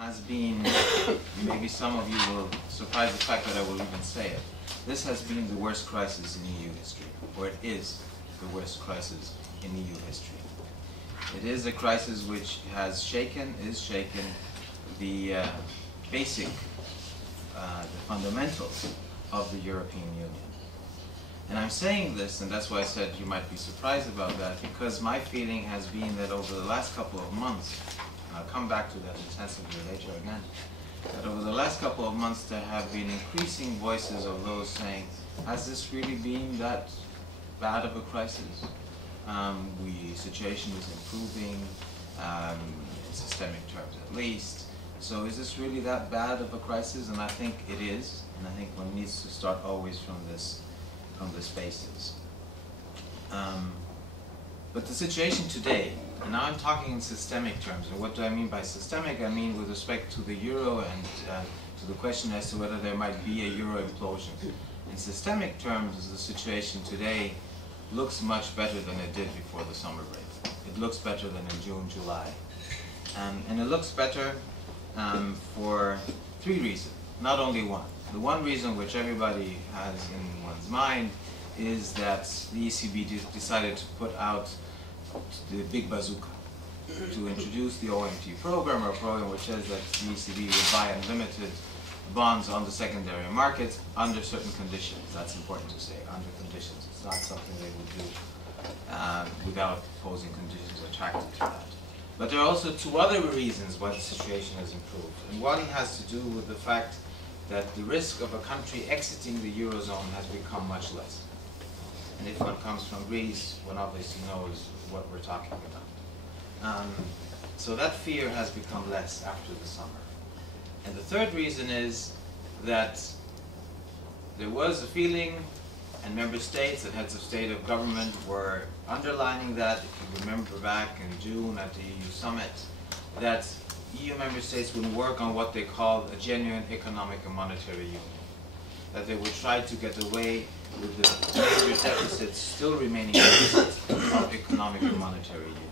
has been, maybe some of you will surprise the fact that I will even say it, this has been the worst crisis in EU history, or it is the worst crisis in EU history. It is a crisis which is shaken the basic, the fundamentals of the European Union. And I'm saying this, and that's why I said you might be surprised about that, because my feeling has been that over the last couple of months, and I'll come back to that intensively later again, that over the last couple of months there have been increasing voices of those saying, has this really been that bad of a crisis? The situation is improving, in systemic terms at least. So is this really that bad of a crisis? And I think it is, and I think one needs to start always from this basis. But the situation today, and now I'm talking in systemic terms, and what do I mean by systemic? I mean with respect to the euro and to the question as to whether there might be a euro implosion. In systemic terms, the situation today looks much better than it did before the summer break. It looks better than in June, July. And it looks better for three reasons, not only one. The one reason which everybody has in one's mind is that the ECB decided to put out the big bazooka to introduce the OMT program, or a program which says that the ECB would buy unlimited bonds on the secondary market under certain conditions. That's important to say, under conditions. It's not something they would do without posing conditions attractive to that. But there are also two other reasons why the situation has improved. And one has to do with the fact that the risk of a country exiting the Eurozone has become much less. And if one comes from Greece, one obviously knows what we're talking about. So that fear has become less after the summer. And the third reason is that there was a feeling, and member states and heads of state of government were underlining that, if you remember back in June at the EU summit, that EU member states would work on what they called a genuine economic and monetary union. That they would try to get away with the major deficits still remaining deficits of economic and monetary union.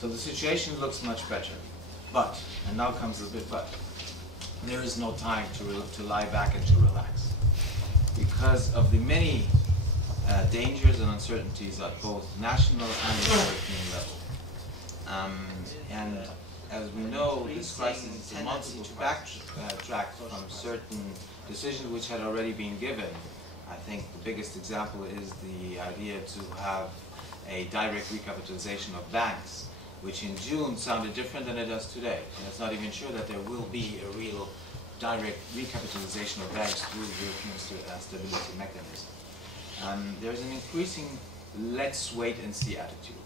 So the situation looks much better. But, and now comes the big but, there is no time to lie back and to relax. Because of the many dangers and uncertainties at both national and European level. And as we know, this crisis is a tendency to backtrack from certain decisions which had already been given. I think the biggest example is the idea to have a direct recapitalization of banks, which in June sounded different than it does today. And it's not even sure that there will be a real direct recapitalization of banks through the European stability mechanism. There's an increasing let's wait and see attitude.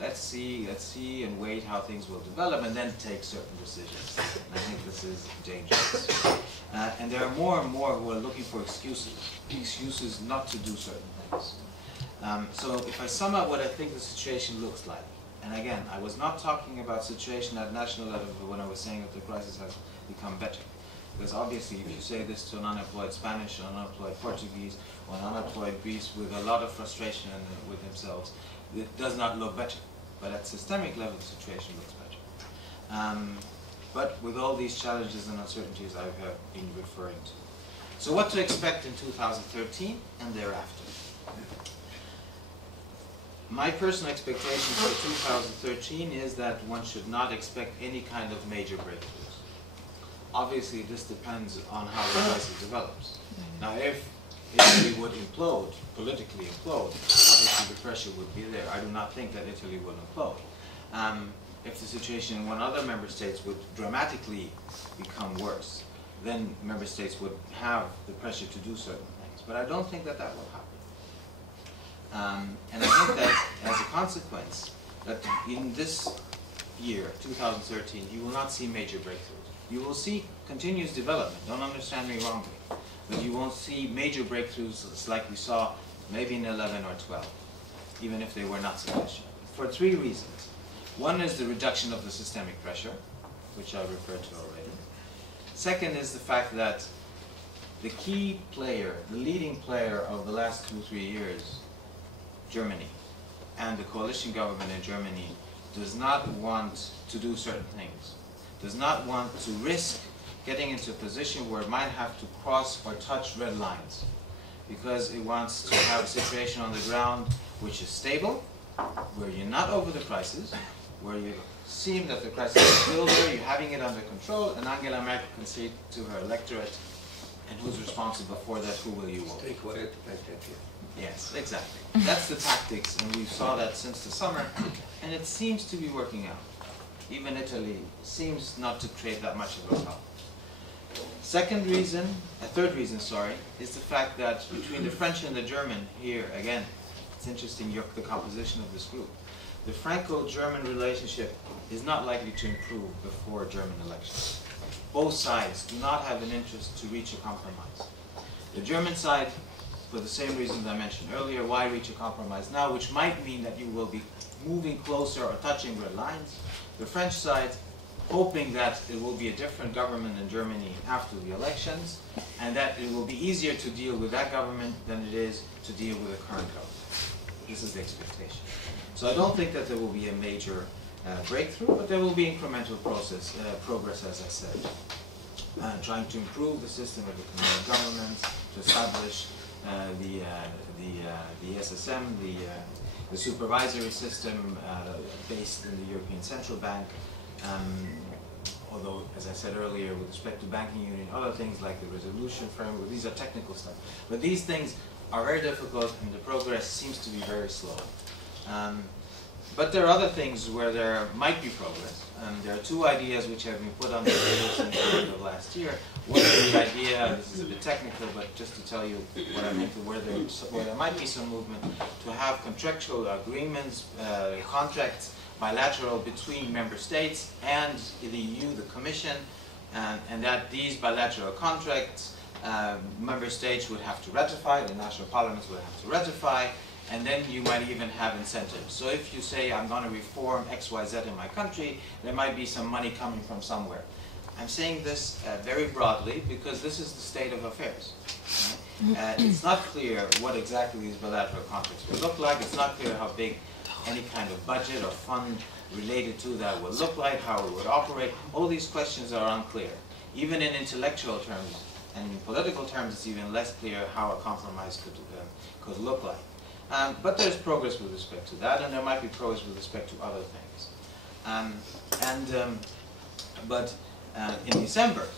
Let's see and wait how things will develop and then take certain decisions. And I think this is dangerous. And there are more and more who are looking for excuses not to do certain things. So if I sum up what I think the situation looks like, and again, I was not talking about situation at national level when I was saying that the crisis has become better. Because obviously if you say this to an unemployed Spanish, an unemployed Portuguese, or an unemployed Greece with a lot of frustration with themselves, it does not look better. But at systemic level, the situation looks better. But with all these challenges and uncertainties I have been referring to. So what to expect in 2013 and thereafter? My personal expectation for 2013 is that one should not expect any kind of major breakthroughs. Obviously, this depends on how the crisis develops. Now, if Italy would implode, politically implode, obviously the pressure would be there. I do not think that Italy would implode. If the situation in one other member states would dramatically become worse, then member states would have the pressure to do certain things. But I don't think that that will happen. And I think that as a consequence, that in this year, 2013, you will not see major breakthroughs. You will see continuous development, don't understand me wrongly, but you won't see major breakthroughs like we saw maybe in 11 or 12, even if they were not sufficient, for three reasons. One is the reduction of the systemic pressure, which I referred to already. Second is the fact that the key player, the leading player of the last 2-3 years, Germany, and the coalition government in Germany does not want to do certain things. does not want to risk getting into a position where it might have to cross or touch red lines, because it wants to have a situation on the ground which is stable, where you're not over the crisis, where you seem that the crisis is still there, you're having it under control, and Angela Merkel can say to her electorate, and who's responsible for that, who will you vote? Stay quiet like that, yeah. Yes, exactly. That's the tactics, and we saw that since the summer, and it seems to be working out. Even Italy seems not to create that much of a problem. Third reason, sorry, is the fact that between the French and the German here, again, it's interesting the composition of this group. The Franco-German relationship is not likely to improve before German elections. Both sides do not have an interest to reach a compromise. The German side, for the same reasons I mentioned earlier, why reach a compromise now, which might mean that you will be moving closer or touching red lines. The French side, hoping that it will be a different government in Germany after the elections, and that it will be easier to deal with that government than it is to deal with the current government. This is the expectation. So I don't think that there will be a major breakthrough, but there will be incremental progress, as I said. Trying to improve the system of the communal governments, to establish the SSM, the supervisory system based in the European Central Bank. Although, as I said earlier, with respect to banking union, other things like the resolution framework, these are technical stuff. But these things are very difficult, and the progress seems to be very slow. But there are other things where there might be progress. There are two ideas which have been put on the table since the end of last year. One is the idea, this is a bit technical, but just to tell you what I meant, where there might be some movement, to have contractual agreements, contracts, bilateral between member states and the EU, the Commission, and that these bilateral contracts, member states would have to ratify, the national parliaments would have to ratify, and then you might even have incentives. So if you say, I'm going to reform X, Y, Z in my country, there might be some money coming from somewhere. I'm saying this very broadly because this is the state of affairs. Right? It's not clear what exactly these bilateral contracts will look like. It's not clear how big any kind of budget or fund related to that will look like, how it would operate. All these questions are unclear. Even in intellectual terms and in political terms, it's even less clear how a compromise could look like. But there's progress with respect to that, and there might be progress with respect to other things. But in December,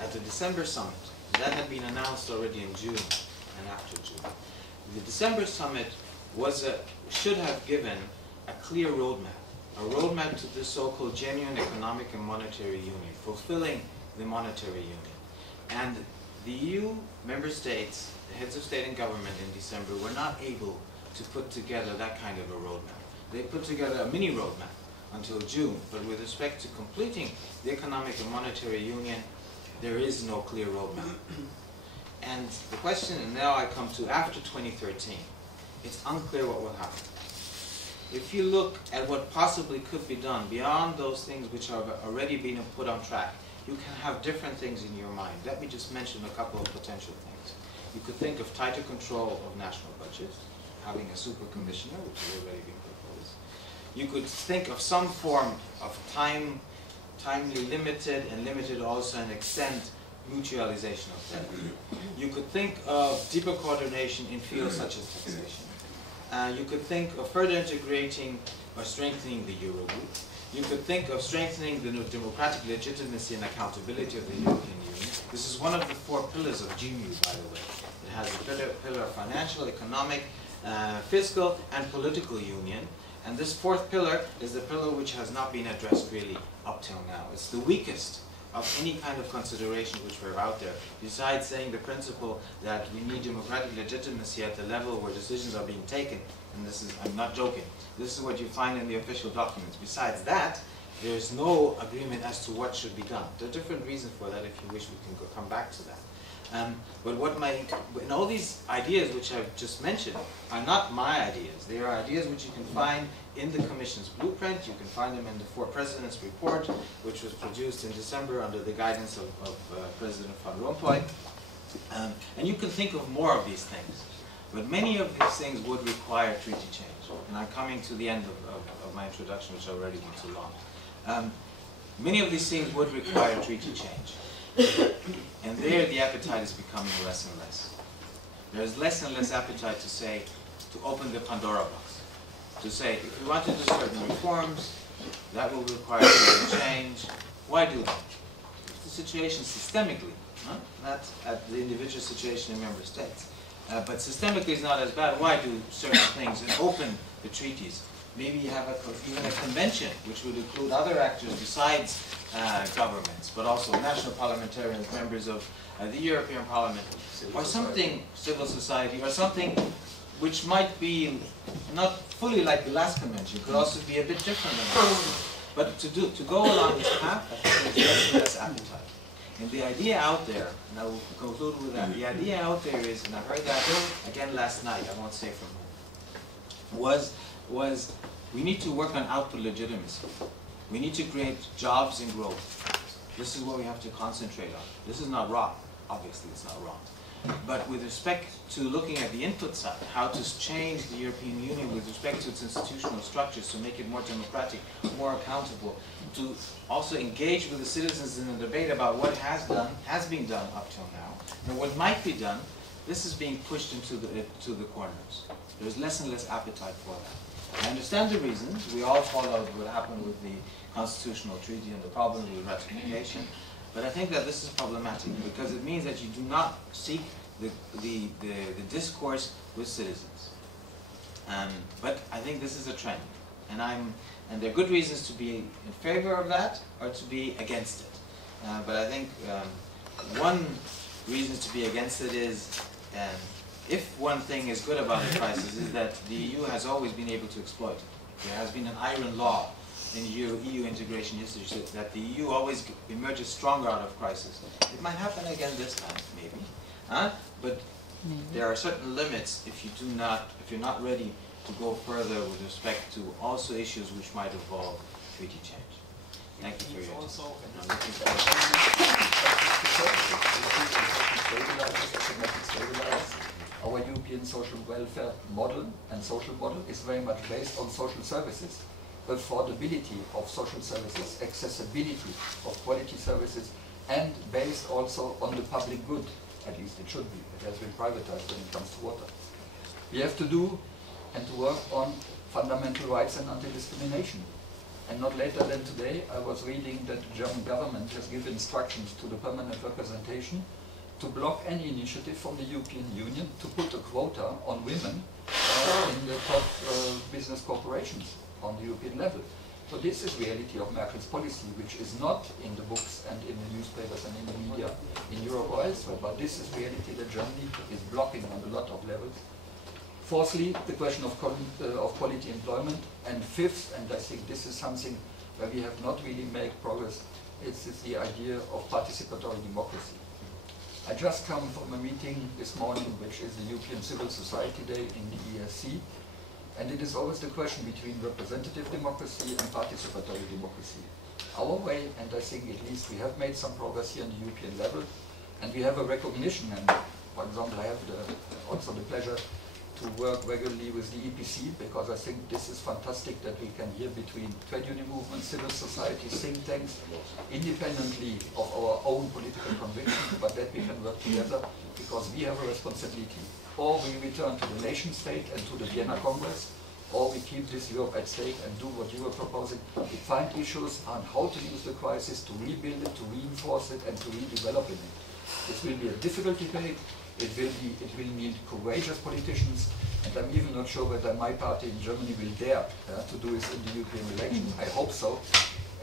at the December summit, that had been announced already in June and after June. The December summit should have given a clear roadmap to the so-called genuine economic and monetary union, fulfilling the monetary union. And the EU member states, the heads of state and government in December, were not able to put together that kind of a roadmap. They put together a mini roadmap until June, but with respect to completing the economic and monetary union, there is no clear roadmap. And the question, and now I come to after 2013, it's unclear what will happen. If you look at what possibly could be done beyond those things which have already been put on track, you can have different things in your mind. Let me just mention a couple of potential things. You could think of tighter control of national budgets, having a super commissioner, which has already been proposed. You could think of some form of timely limited, and limited also in extent, mutualization of debt. You could think of deeper coordination in fields such as taxation. You could think of further integrating or strengthening the Eurogroup. You could think of strengthening the democratic legitimacy and accountability of the European Union. This is one of the four pillars of GMU, by the way. It has a pillar of financial, economic, fiscal, and political union. And this fourth pillar is the pillar which has not been addressed really up till now. It's the weakest of any kind of consideration which were out there, besides saying the principle that we need democratic legitimacy at the level where decisions are being taken. And this is, I'm not joking, this is what you find in the official documents. Besides that, there's no agreement as to what should be done. There are different reasons for that. If you wish, we can come back to that. But and all these ideas which I've just mentioned are not my ideas. They are ideas which you can find in the Commission's blueprint. You can find them in the Four Presidents report, which was produced in December under the guidance of President Van Rompuy. And you can think of more of these things. But many of these things would require treaty change. And I'm coming to the end of my introduction, which already been too long. Many of these things would require treaty change. And there the appetite is becoming less and less. There's less and less appetite to say, to open the Pandora box. To say, if we want to do certain reforms, that will require treaty change. Why do that? If the situation systemically, not at the individual situation in member states, but systemically is not as bad, why do certain things and open the treaties? Maybe you have even a convention which would include other actors besides governments, but also national parliamentarians, members of the European Parliament, or something, civil society, or something which might be not fully like the last convention, could also be a bit different than that. But to go along this path, I think there's less and less appetite. And the idea out there, and I will conclude with that, the idea out there is, and I heard that again last night, I won't say from whom, was we need to work on output legitimacy. We need to create jobs and growth. This is what we have to concentrate on. This is not wrong. Obviously, it's not wrong. But with respect to looking at the input side, how to change the European Union with respect to its institutional structures to make it more democratic, more accountable, to also engage with the citizens in a debate about what has been done up till now, and what might be done, this is being pushed into the corners. There's less and less appetite for that. I understand the reasons. We all followed what happened with the constitutional treaty and the problems with ratification. But I think that this is problematic because it means that you do not seek the discourse with citizens. But I think this is a trend, and there are good reasons to be in favor of that or to be against it. But I think one reason to be against it is, if one thing is good about the crisis, is that the EU has always been able to exploit it. There has been an iron law in EU integration history that the EU always emerges stronger out of crisis. It might happen again this time, maybe, but there are certain limits if you're not ready to go further with respect to also issues which might involve treaty change. Thank you for your attention. Our European social welfare model and social model is very much based on social services. Affordability of social services, accessibility of quality services, and based also on the public good. At least it should be. It has been privatized when it comes to water. We have to do and to work on fundamental rights and anti-discrimination. And not later than today, I was reading that the German government has given instructions to the permanent representation to block any initiative from the European Union to put a quota on women in the top business corporations on the European level. So this is reality of Merkel's policy, which is not in the books and in the newspapers and in the media in Europe or elsewhere, but this is reality that Germany is blocking on a lot of levels. Fourthly, the question of quality employment. And fifth, and I think this is something where we have not really made progress, it's the idea of participatory democracy. I just come from a meeting this morning, which is the European Civil Society Day in the ESC. And it is always the question between representative democracy and participatory democracy. Our way, and I think at least we have made some progress here on the European level, and we have a recognition, and for example I have also the pleasure to work regularly with the EPC, because I think this is fantastic that we can hear between trade union movements, civil society, think tanks, independently of our own political convictions, but that we can work together because we have a responsibility. Or we return to the nation state and to the Vienna Congress, or we keep this Europe at stake and do what you were proposing. We find issues on how to use the crisis to rebuild it, to reinforce it, and to redevelop it. This will be a difficult debate. It will need courageous politicians, and I'm even not sure whether my party in Germany will dare to do this in the European elections. I hope so,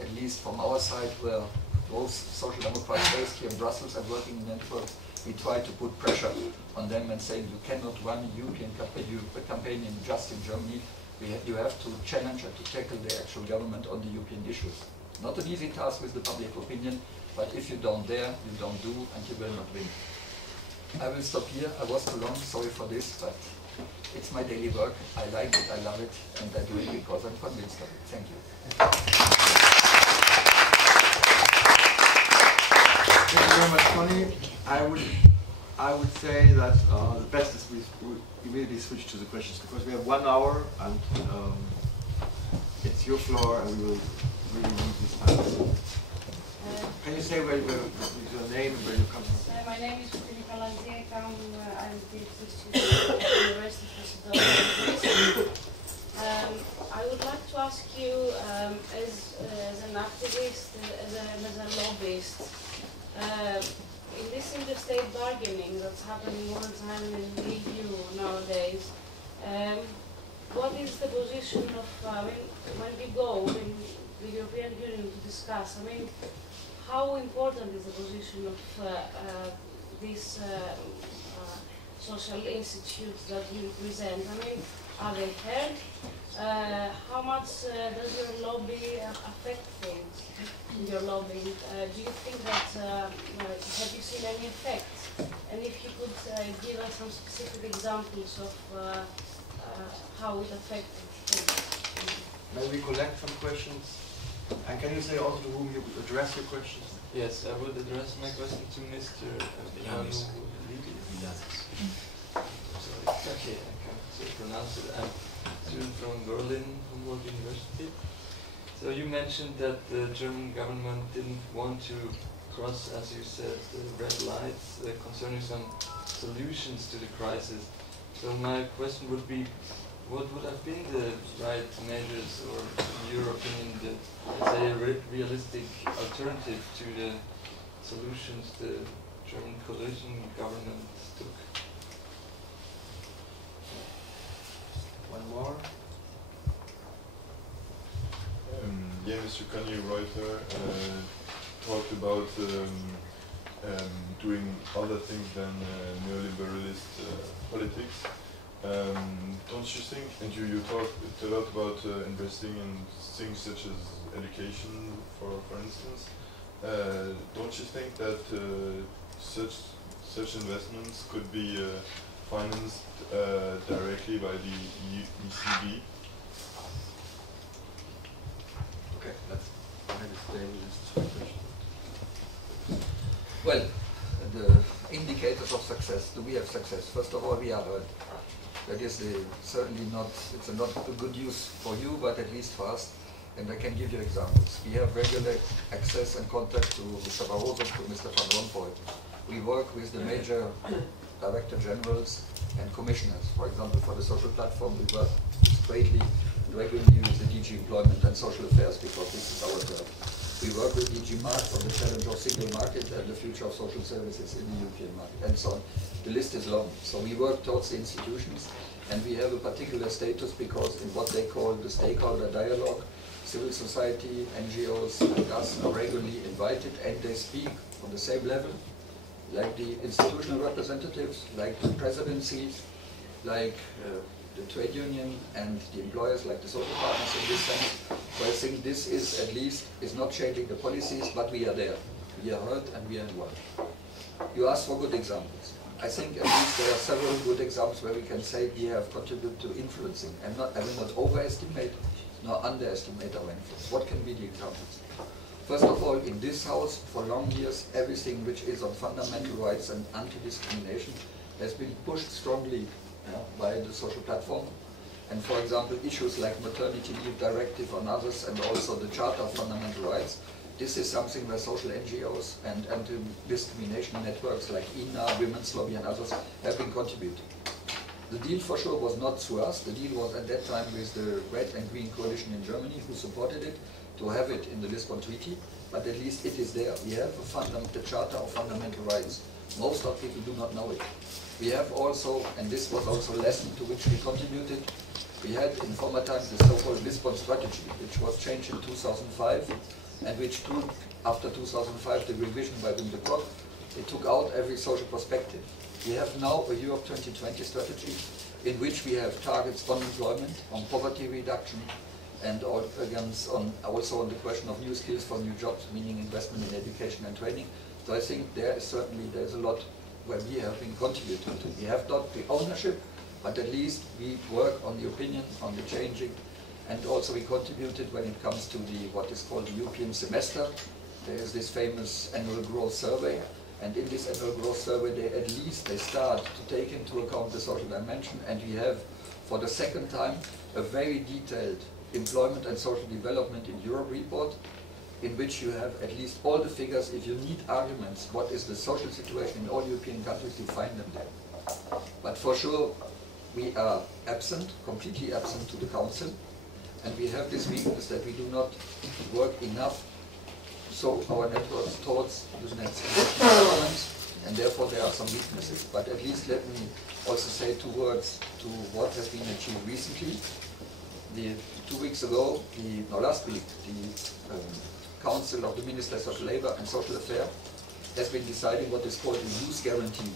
at least from our side, where those Social Democrats based here in Brussels and working in networks, we try to put pressure on them and say you cannot run a European campaign just in Germany. You have to challenge and to tackle the actual government on the European issues. Not an easy task with the public opinion, but if you don't dare, you don't do, and you will not win. I will stop here. I was too long, sorry for this, but it's my daily work. I like it, I love it, and I do it because I'm convinced of it. Thank you. Thank you very much, Connie. I would say that the best is we immediately switch to the questions, because we have 1 hour and it's your floor and we will really need this time. Can you say where your name and where you come from? My name is Filipa Lanziek. I'm a PhD student at the University of Socialdemocrats. I would like to ask you, as an activist, as a lobbyist, in this interstate bargaining that's happening all the time in the EU nowadays, what is the position of, when we go in the European Union to discuss, how important is the position of these social institutes that you represent? Are they heard? How much does your lobby affect things in your lobbying? Do you think that, have you seen any effects? And if you could give us some specific examples of how it affected things. May we collect some questions? And can you say also to whom you address your questions? Yes, I would address my question to Mr. Sorry, okay, I can't pronounce it. I'm a student from Berlin, Humboldt University. So you mentioned that the German government didn't want to cross, as you said, the red lights concerning some solutions to the crisis. So my question would be, what would have been the right measures, or in your opinion, the, let's say, realistic alternative to the solutions the German coalition government took? One more. Yeah, Mr. Kanye Reuter talked about doing other things than neoliberalist politics. Don't you think, and you talked a lot about investing in things such as education, for instance, don't you think that such investments could be financed directly by the ECB? Okay, let's maybe stay with this question. Well, the indicators of success. Do we have success? First of all, we are heard. That is certainly not, it's not a good news for you, but at least for us. And I can give you examples. We have regular access and contact to Mr. Barroso, to Mr. Van Rompuy. We work with the major director generals and commissioners. For example, for the social platform, we work straightly and regularly with the DG Employment and Social Affairs, because this is our job. We work with DG Markt on the challenge of single market and the future of social services in the European market, and so on. The list is long. So we work towards the institutions, and we have a particular status because in what they call the stakeholder dialogue, civil society, NGOs like us are regularly invited, and they speak on the same level, like the institutional representatives, like the presidencies, like the trade union and the employers, like the social partners in this sense. So I think this is at least, is not changing the policies, but we are there. We are heard and we are involved. You asked for good examples. I think at least there are several good examples where we can say we have contributed to influencing. I will not overestimate nor underestimate our influence. What can be the examples? First of all, in this house, for long years, everything which is on fundamental rights and anti-discrimination has been pushed strongly by the social platform. And for example, issues like maternity leave directive and others, and also the Charter of Fundamental Rights, this is something where social NGOs and anti-discrimination networks like INA, Women's Lobby and others have been contributing. The deal for sure was not through us. The deal was at that time with the Red and Green Coalition in Germany, who supported it, to have it in the Lisbon Treaty, but at least it is there. We have the Charter of Fundamental Rights. Most of people do not know it. We have also, and this was also a lesson to which we contributed, we had in former times the so-called Lisbon Strategy, which was changed in 2005, and which took, after 2005, the revision by Wim de Kok, it took out every social perspective. We have now a Europe 2020 strategy, in which we have targets on employment, on poverty reduction, and also on the question of new skills for new jobs, meaning investment in education and training. So I think there's a lot where we have been contributing to. We have not the ownership, but at least we work on the opinion, on the changing, and also we contributed when it comes to what is called the European semester. There is this famous annual growth survey, and in this annual growth survey they start to take into account the social dimension, and we have for the second time a very detailed employment and social development in Europe report, in which you have at least all the figures. If you need arguments, what is the social situation in all European countries, you find them there. But for sure, we are absent, completely absent to the Council, and we have this weakness that we do not work enough so our networks towards the next governments, and therefore there are some weaknesses. But at least let me also say 2 words to what has been achieved recently. 2 weeks ago, last week, the Council of the Ministers of Labour and Social Affairs has been deciding what is called a youth guarantee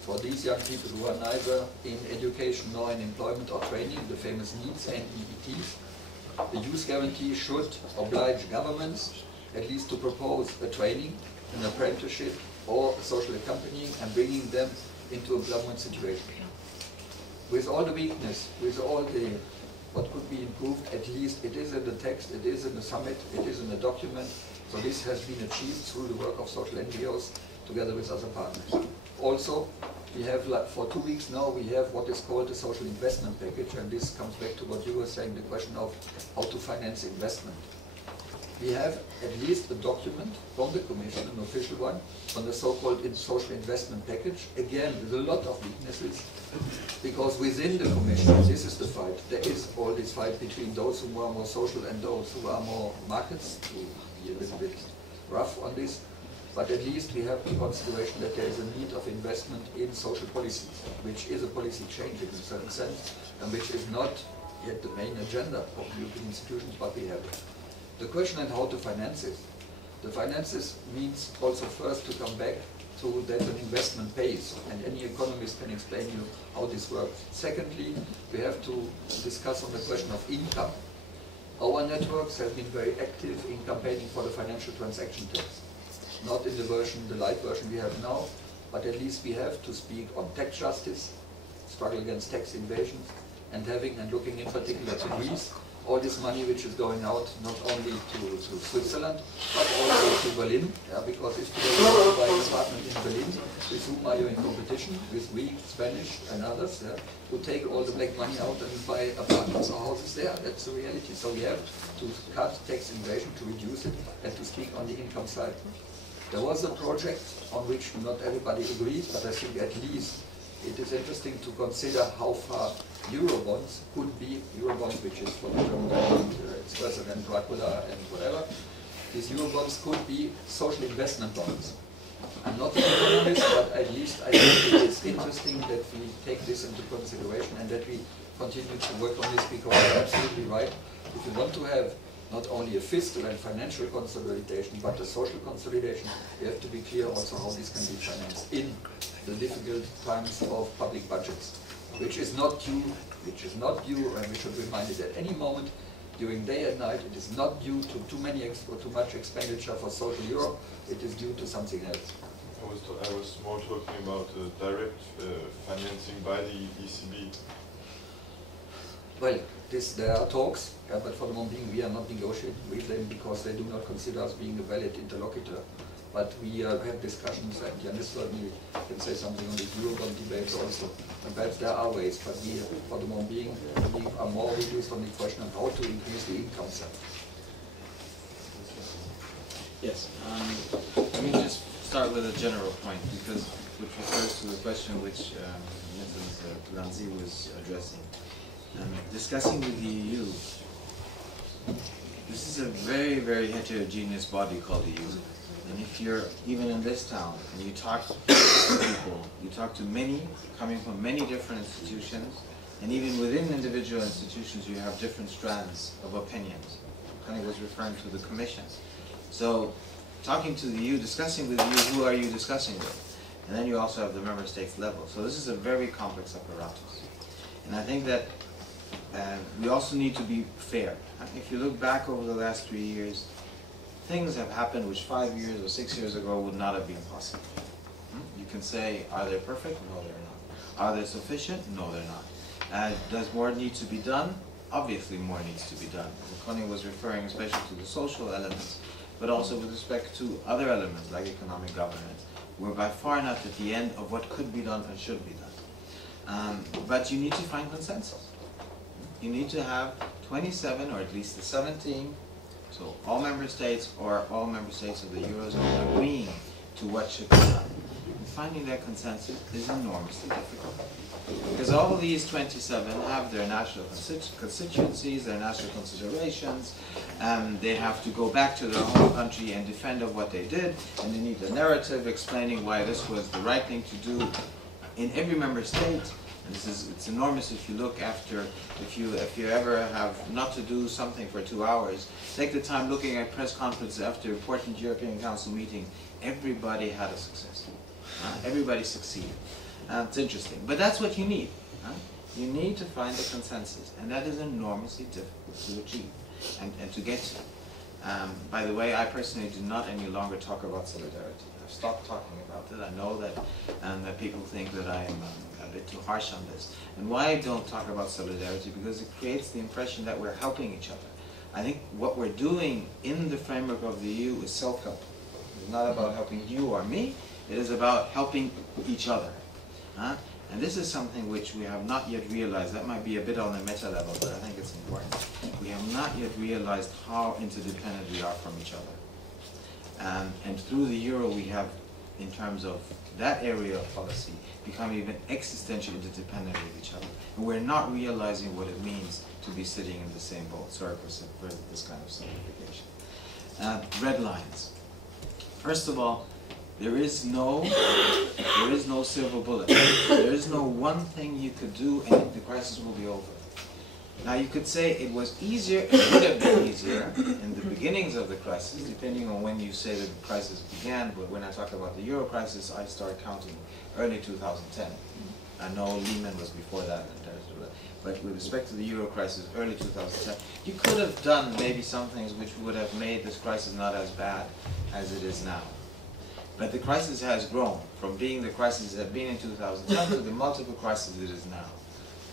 for these young people who are neither in education nor in employment or training, the famous NEETs and EETs. The youth guarantee should oblige governments at least to propose a training, an apprenticeship, or a social accompanying, and bringing them into employment situation. With all the weakness, with all the what could be improved, at least it is in the text, it is in the summit, it is in the document. So this has been achieved through the work of social NGOs together with other partners. Also, we have, for 2 weeks now, we have what is called the social investment package, and this comes back to what you were saying, the question of how to finance investment. We have at least a document from the Commission, an official one, on the so-called social investment package. Again, with a lot of weaknesses, because within the Commission, this is the fight. There is all this fight between those who are more social and those who are more markets, to be a little bit rough on this. But at least we have the consideration that there is a need of investment in social policies, which is a policy change in a certain sense, and which is not yet the main agenda of European institutions, but we have it. The question on how to finance it. The finances means also first to come back to that an investment pays, and any economist can explain you how this works. Secondly, we have to discuss on the question of income. Our networks have been very active in campaigning for the financial transaction tax. Not in the version, the light version we have now, but at least we have to speak on tax justice, struggle against tax invasion, and looking in particular to Greece, all this money which is going out not only to Switzerland, but also to Berlin, because if today you want to buy an apartment in Berlin, with whom are you in competition? With Greek, Spanish and others, who take all the black money out and buy apartments or houses there. That's the reality. So we have to cut tax invasion, to reduce it, and to speak on the income side. There was a project on which not everybody agreed, but I think at least it is interesting to consider how far Eurobonds could be, Eurobonds which is for the German government, its president Dracula and whatever, these Eurobonds could be social investment bonds. I'm not an economist, but at least I think it is interesting that we take this into consideration and that we continue to work on this, because you're absolutely right. If you want to have not only a fiscal and financial consolidation, but a social consolidation, we have to be clear also how this can be financed in the difficult times of public budgets, which is not due, and we should remind it at any moment during day and night, it is not due to too much expenditure for social Europe, it is due to something else. I was more talking about direct financing by the ECB. Well, there are talks, but for the moment being we are not negotiating with them because they do not consider us being a valid interlocutor. But we have discussions, and Janis certainly can say something on the Eurobond debates also. And perhaps there are ways, but we, for the moment being, we are more reduced on the question of how to increase the income side. Yes, let me just start with a general point, because which refers to the question which Mrs. Lanzi was addressing. Discussing with the EU, this is a very, very heterogeneous body called the EU. And if you're even in this town and you talk to people, you talk to many, coming from many different institutions, and even within individual institutions you have different strands of opinions. Connie was referring to the Commission. So, talking to the EU, discussing with the EU, who are you discussing with? And then you also have the member states level. So this is a very complex apparatus. And I think that we also need to be fair. If you look back over the last 3 years, things have happened which 5 years or 6 years ago would not have been possible. You can say, are they perfect? No, they're not. Are they sufficient? No, they're not. Does more need to be done? Obviously more needs to be done. Connie was referring especially to the social elements, but also with respect to other elements like economic governance. We're by far not at the end of what could be done and should be done. But you need to find consensus. You need to have 27, or at least the 17 So all member states or all member states of the Eurozone agreeing to what should be done. And finding that consensus is enormously difficult. Because all of these 27 have their national constituencies, their national considerations, they have to go back to their home country and defend of what they did, and they need a narrative explaining why this was the right thing to do in every member state. And it's enormous if you look after, if you ever have not to do something for 2 hours, take the time looking at press conferences after important European Council meetings. Everybody had a success. Everybody succeeded. It's interesting, but that's what you need. You need to find a consensus, and that is enormously difficult to achieve and to get to. By the way, I personally do not any longer talk about solidarity. I've stopped talking about it. I know that people think that I am a bit too harsh on this. And why I don't talk about solidarity? Because it creates the impression that we're helping each other. I think what we're doing in the framework of the EU is self-help. It's not about helping you or me. It is about helping each other. And this is something which we have not yet realized. That might be a bit on the meta level, but I think it's important. We have not yet realized how interdependent we are from each other. And through the euro, we have, in terms of that area of policy, become even existentially interdependent with each other. And we're not realizing what it means to be sitting in the same boat. Sorry for this kind of simplification. Red lines. First of all, there is no silver bullet. There is no one thing you could do and the crisis will be over. Now you could say it was easier, it would have been easier in the beginnings of the crisis, depending on when you say that the crisis began, but when I talk about the euro crisis, I start counting early 2010. I know Lehman was before that, but with respect to the euro crisis, early 2010, you could have done maybe some things which would have made this crisis not as bad as it is now. But the crisis has grown from being the crisis it had been in 2010 to the multiple crises it is now.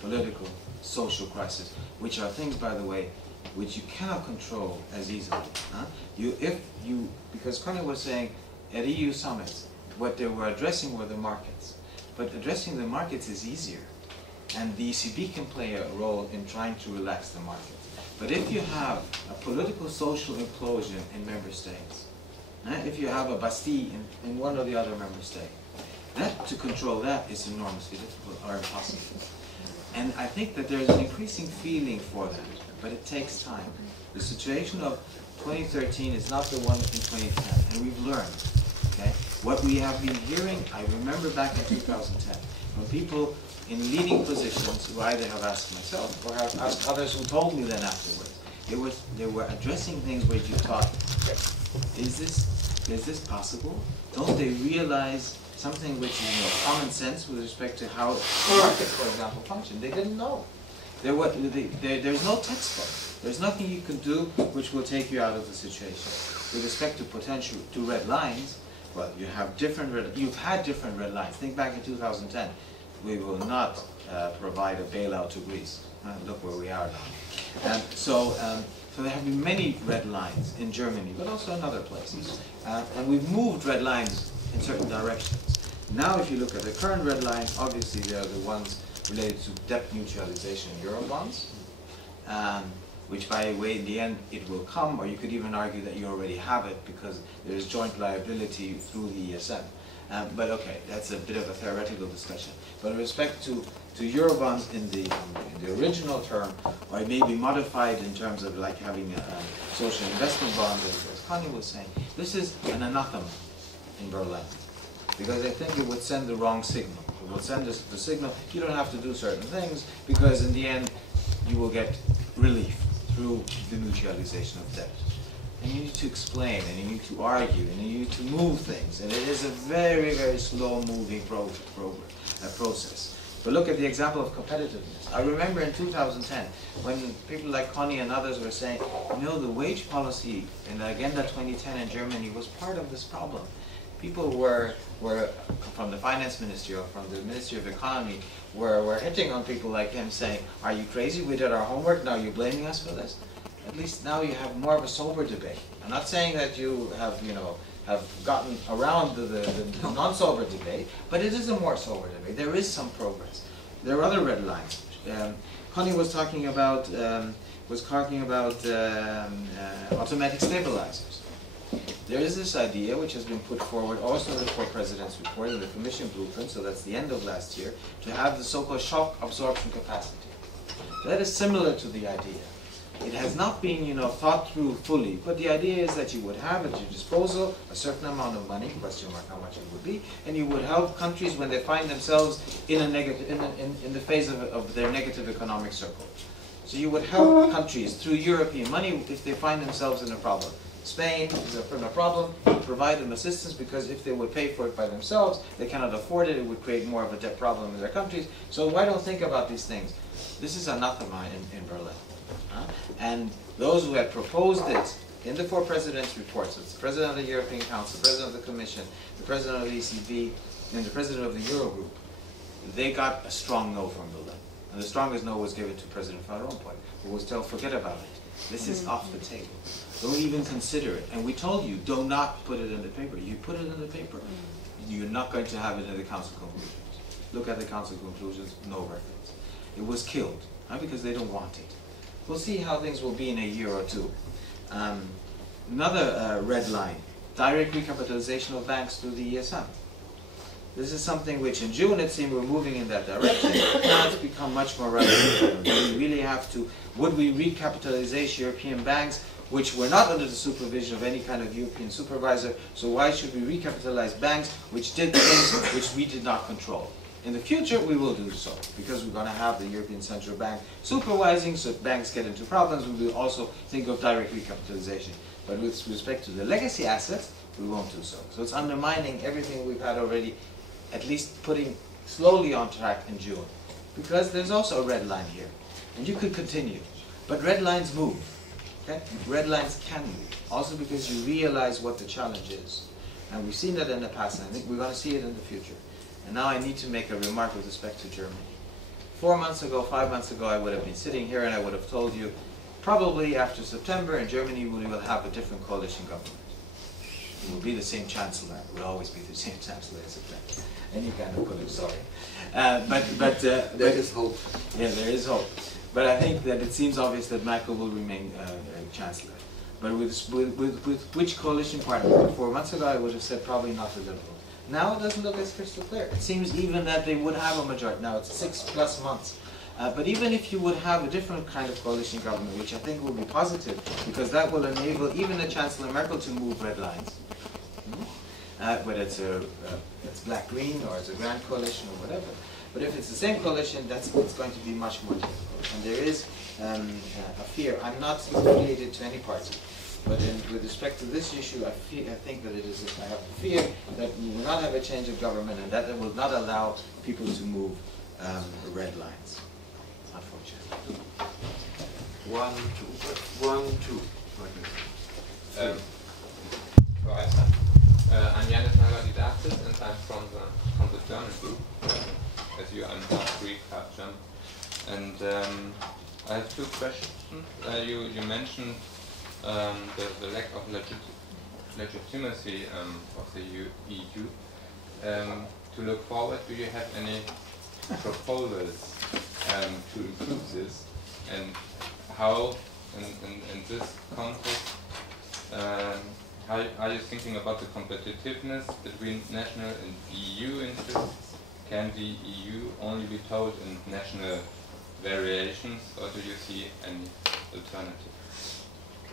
Political, social crisis, which are things, by the way, which you cannot control as easily. Because Connie was saying at EU summits, what they were addressing were the markets. But addressing the markets is easier. And the ECB can play a role in trying to relax the markets. But if you have a political social implosion in member states, if you have a Bastille in one or the other member state, to control that is enormously difficult or impossible. And I think that there's an increasing feeling for that, but it takes time. The situation of 2013 is not the one in 2010, and we've learned. Okay? What we have been hearing, I remember back in 2010, from people in leading positions who either have asked myself or have asked others who told me then afterwards, they were addressing things where you thought, is this possible? Don't they realize something which is common sense with respect to how markets, for example, function? They didn't know. There's no textbook. There's nothing you can do which will take you out of the situation. With respect to potential red lines, well, you've had different red lines. Think back in 2010. We will not provide a bailout to Greece. Look where we are now. So there have been many red lines in Germany, but also in other places. And we've moved red lines in certain directions. Now if you look at the current red lines, obviously they are the ones related to debt mutualization in Eurobonds, which by the way, in the end, it will come, or you could even argue that you already have it because there is joint liability through the ESM. But okay, that's a bit of a theoretical discussion. But with respect to Eurobonds in the original term, or it may be modified in terms of like having a social investment bond, as Connie was saying, this is an anathema in Berlin. Because I think it would send the wrong signal. It would send the signal, you don't have to do certain things, because in the end, you will get relief through the mutualization of debt. And you need to explain, and you need to argue, and you need to move things. And it is a very, very slow-moving process. But look at the example of competitiveness. I remember in 2010, when people like Connie and others were saying, you know, the wage policy in the Agenda 2010 in Germany was part of this problem. People were from the finance ministry or from the Ministry of Economy were hitting on people like him saying, are you crazy? We did our homework, now you're blaming us for this? At least now you have more of a sober debate. I'm not saying that you have, have gotten around the non-sober debate, but it is a more sober debate. There is some progress. There are other red lines. Connie was talking about automatic stabilizers. There is this idea which has been put forward also in the four presidents' report and the Commission blueprint, so that's the end of last year, to have the so-called shock absorption capacity. That is similar to the idea. It has not been, thought through fully, but the idea is that you would have at your disposal a certain amount of money, question mark how much it would be, and you would help countries when they find themselves in in the phase of their negative economic circle. So you would help countries through European money if they find themselves in a problem. Spain is in a problem, provide them assistance, because if they would pay for it by themselves, they cannot afford it, it would create more of a debt problem in their countries. So why don't think about these things? This is anathema in Berlin. And those who had proposed it in the four presidents' reports, it's the President of the European Council, the President of the Commission, the President of the ECB, and the President of the Eurogroup, they got a strong no from Berlin. And the strongest no was given to President Van Rompuy, who was told, forget about it. This is off the table. Don't even consider it. And we told you, do not put it in the paper. You put it in the paper, you're not going to have it in the Council conclusions. Look at the Council conclusions, no reference. It was killed, because they don't want it. We'll see how things will be in a year or two. Another red line, direct recapitalization of banks through the ESM. This is something which in June it seemed we're moving in that direction. Now it's become much more relevant. We really have to, would we recapitalize European banks which were not under the supervision of any kind of European supervisor, so why should we recapitalize banks which did things which we did not control? In the future, we will do so, because we're going to have the European Central Bank supervising, so if banks get into problems, we will also think of direct recapitalization. But with respect to the legacy assets, we won't do so. So it's undermining everything we've had already, at least putting slowly on track in June. Because there's also a red line here, and you could continue. But red lines move. Okay? Red lines can move, also because you realize what the challenge is. And we've seen that in the past, and I think we're going to see it in the future. And now I need to make a remark with respect to Germany. 4 months ago, 5 months ago, I would have been sitting here and I would have told you, probably after September in Germany we will have a different coalition government. It will be the same chancellor. It will always be the same chancellor in September. Any kind of coalition, sorry. There is hope. Yeah, there is hope. But I think that it seems obvious that Merkel will remain chancellor. But with which coalition partner? 4 months ago I would have said probably not the Liberals. Now it doesn't look as crystal clear. It seems even that they would have a majority. Now it's 6+ months. But even if you would have a different kind of coalition government, which I think will be positive, because that will enable even the Chancellor Merkel to move red lines. Whether it's black-green or it's a grand coalition or whatever. But if it's the same coalition, it's going to be much more difficult. And there is a fear. I'm not affiliated to any party. But with respect to this issue, I think that I have a fear that we will not have a change of government and that it will not allow people to move red lines, unfortunately. 1, 2. I'm Janis Nagadidakis and I'm from the German group. As you, I'm half Greek, half German. And I have 2 questions. You mentioned the lack of legitimacy of the EU. To look forward, do you have any proposals to improve this? And how, in this context, how are you thinking about the competitiveness between national and EU interests? Can the EU only be told in national variations, or do you see any alternative?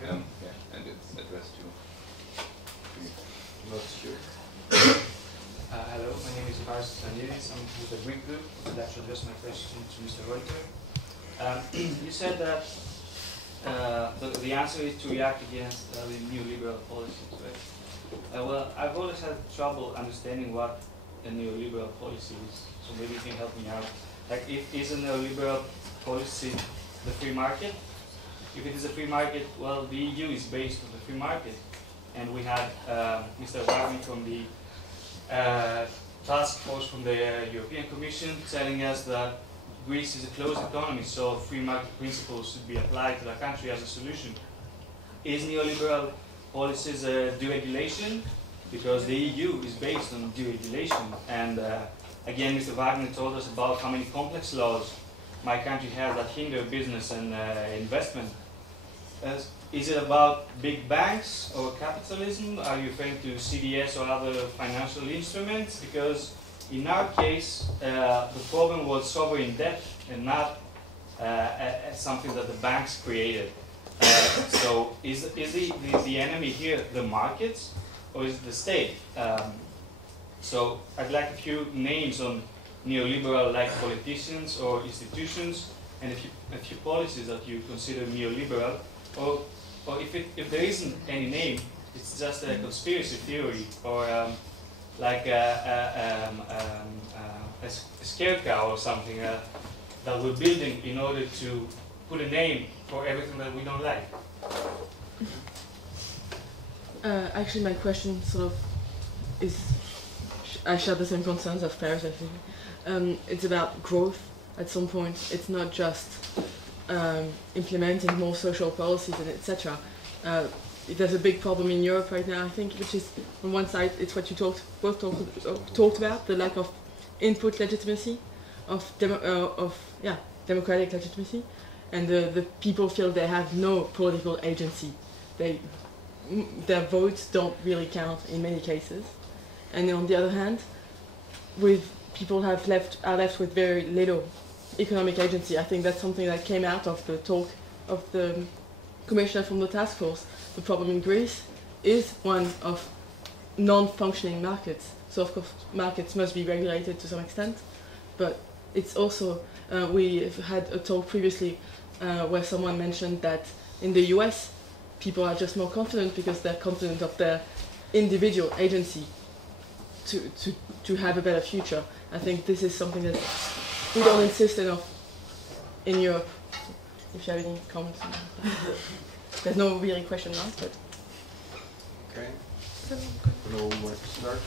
Yeah, and it's addressed to you. Hello, my name is Paris Danilis. I'm with the Greek group. I'd like to address my question to Mr. Reuter. You said that the answer is to react against the neoliberal policies, right? Well, I've always had trouble understanding what a neoliberal policy is, so maybe you can help me out. Like, is a neoliberal policy the free market? If it is a free market, well, the EU is based on the free market. And we had Mr. Wagner from the task force from the European Commission telling us that Greece is a closed economy, so free market principles should be applied to the country as a solution. Is neoliberal policies deregulation? Because the EU is based on deregulation. And again, Mr. Wagner told us about how many complex laws my country has that hinder business and investment. Is it about big banks or capitalism? Are you referring to CDS or other financial instruments? Because in our case, the problem was sovereign debt and not something that the banks created. So is the enemy here the markets or is it the state? So I'd like a few names on neoliberal-like politicians or institutions, and a few policies that you consider neoliberal, or if there isn't any name, it's just a conspiracy theory, or like a scarecrow or something that we're building in order to put a name for everything that we don't like. Actually, my question sort of is, I share the same concerns of Paris, I think. It's about growth at some point. It's not just implementing more social policies and etc. There's a big problem in Europe right now, I think, which is on one side, it's what you both talked about, the lack of input legitimacy, of democratic legitimacy, and the people feel they have no political agency. Their votes don't really count in many cases. And on the other hand, people are left with very little economic agency. I think that's something that came out of the talk of the commissioner from the task force. The problem in Greece is one of non-functioning markets. So of course markets must be regulated to some extent, but it's also, we've had a talk previously where someone mentioned that in the US people are just more confident because they're confident of their individual agency to have a better future. I think this is something that we don't insist enough in Europe. If you have any comments on that. There's no really question mark, but... Okay. Hello, where to start?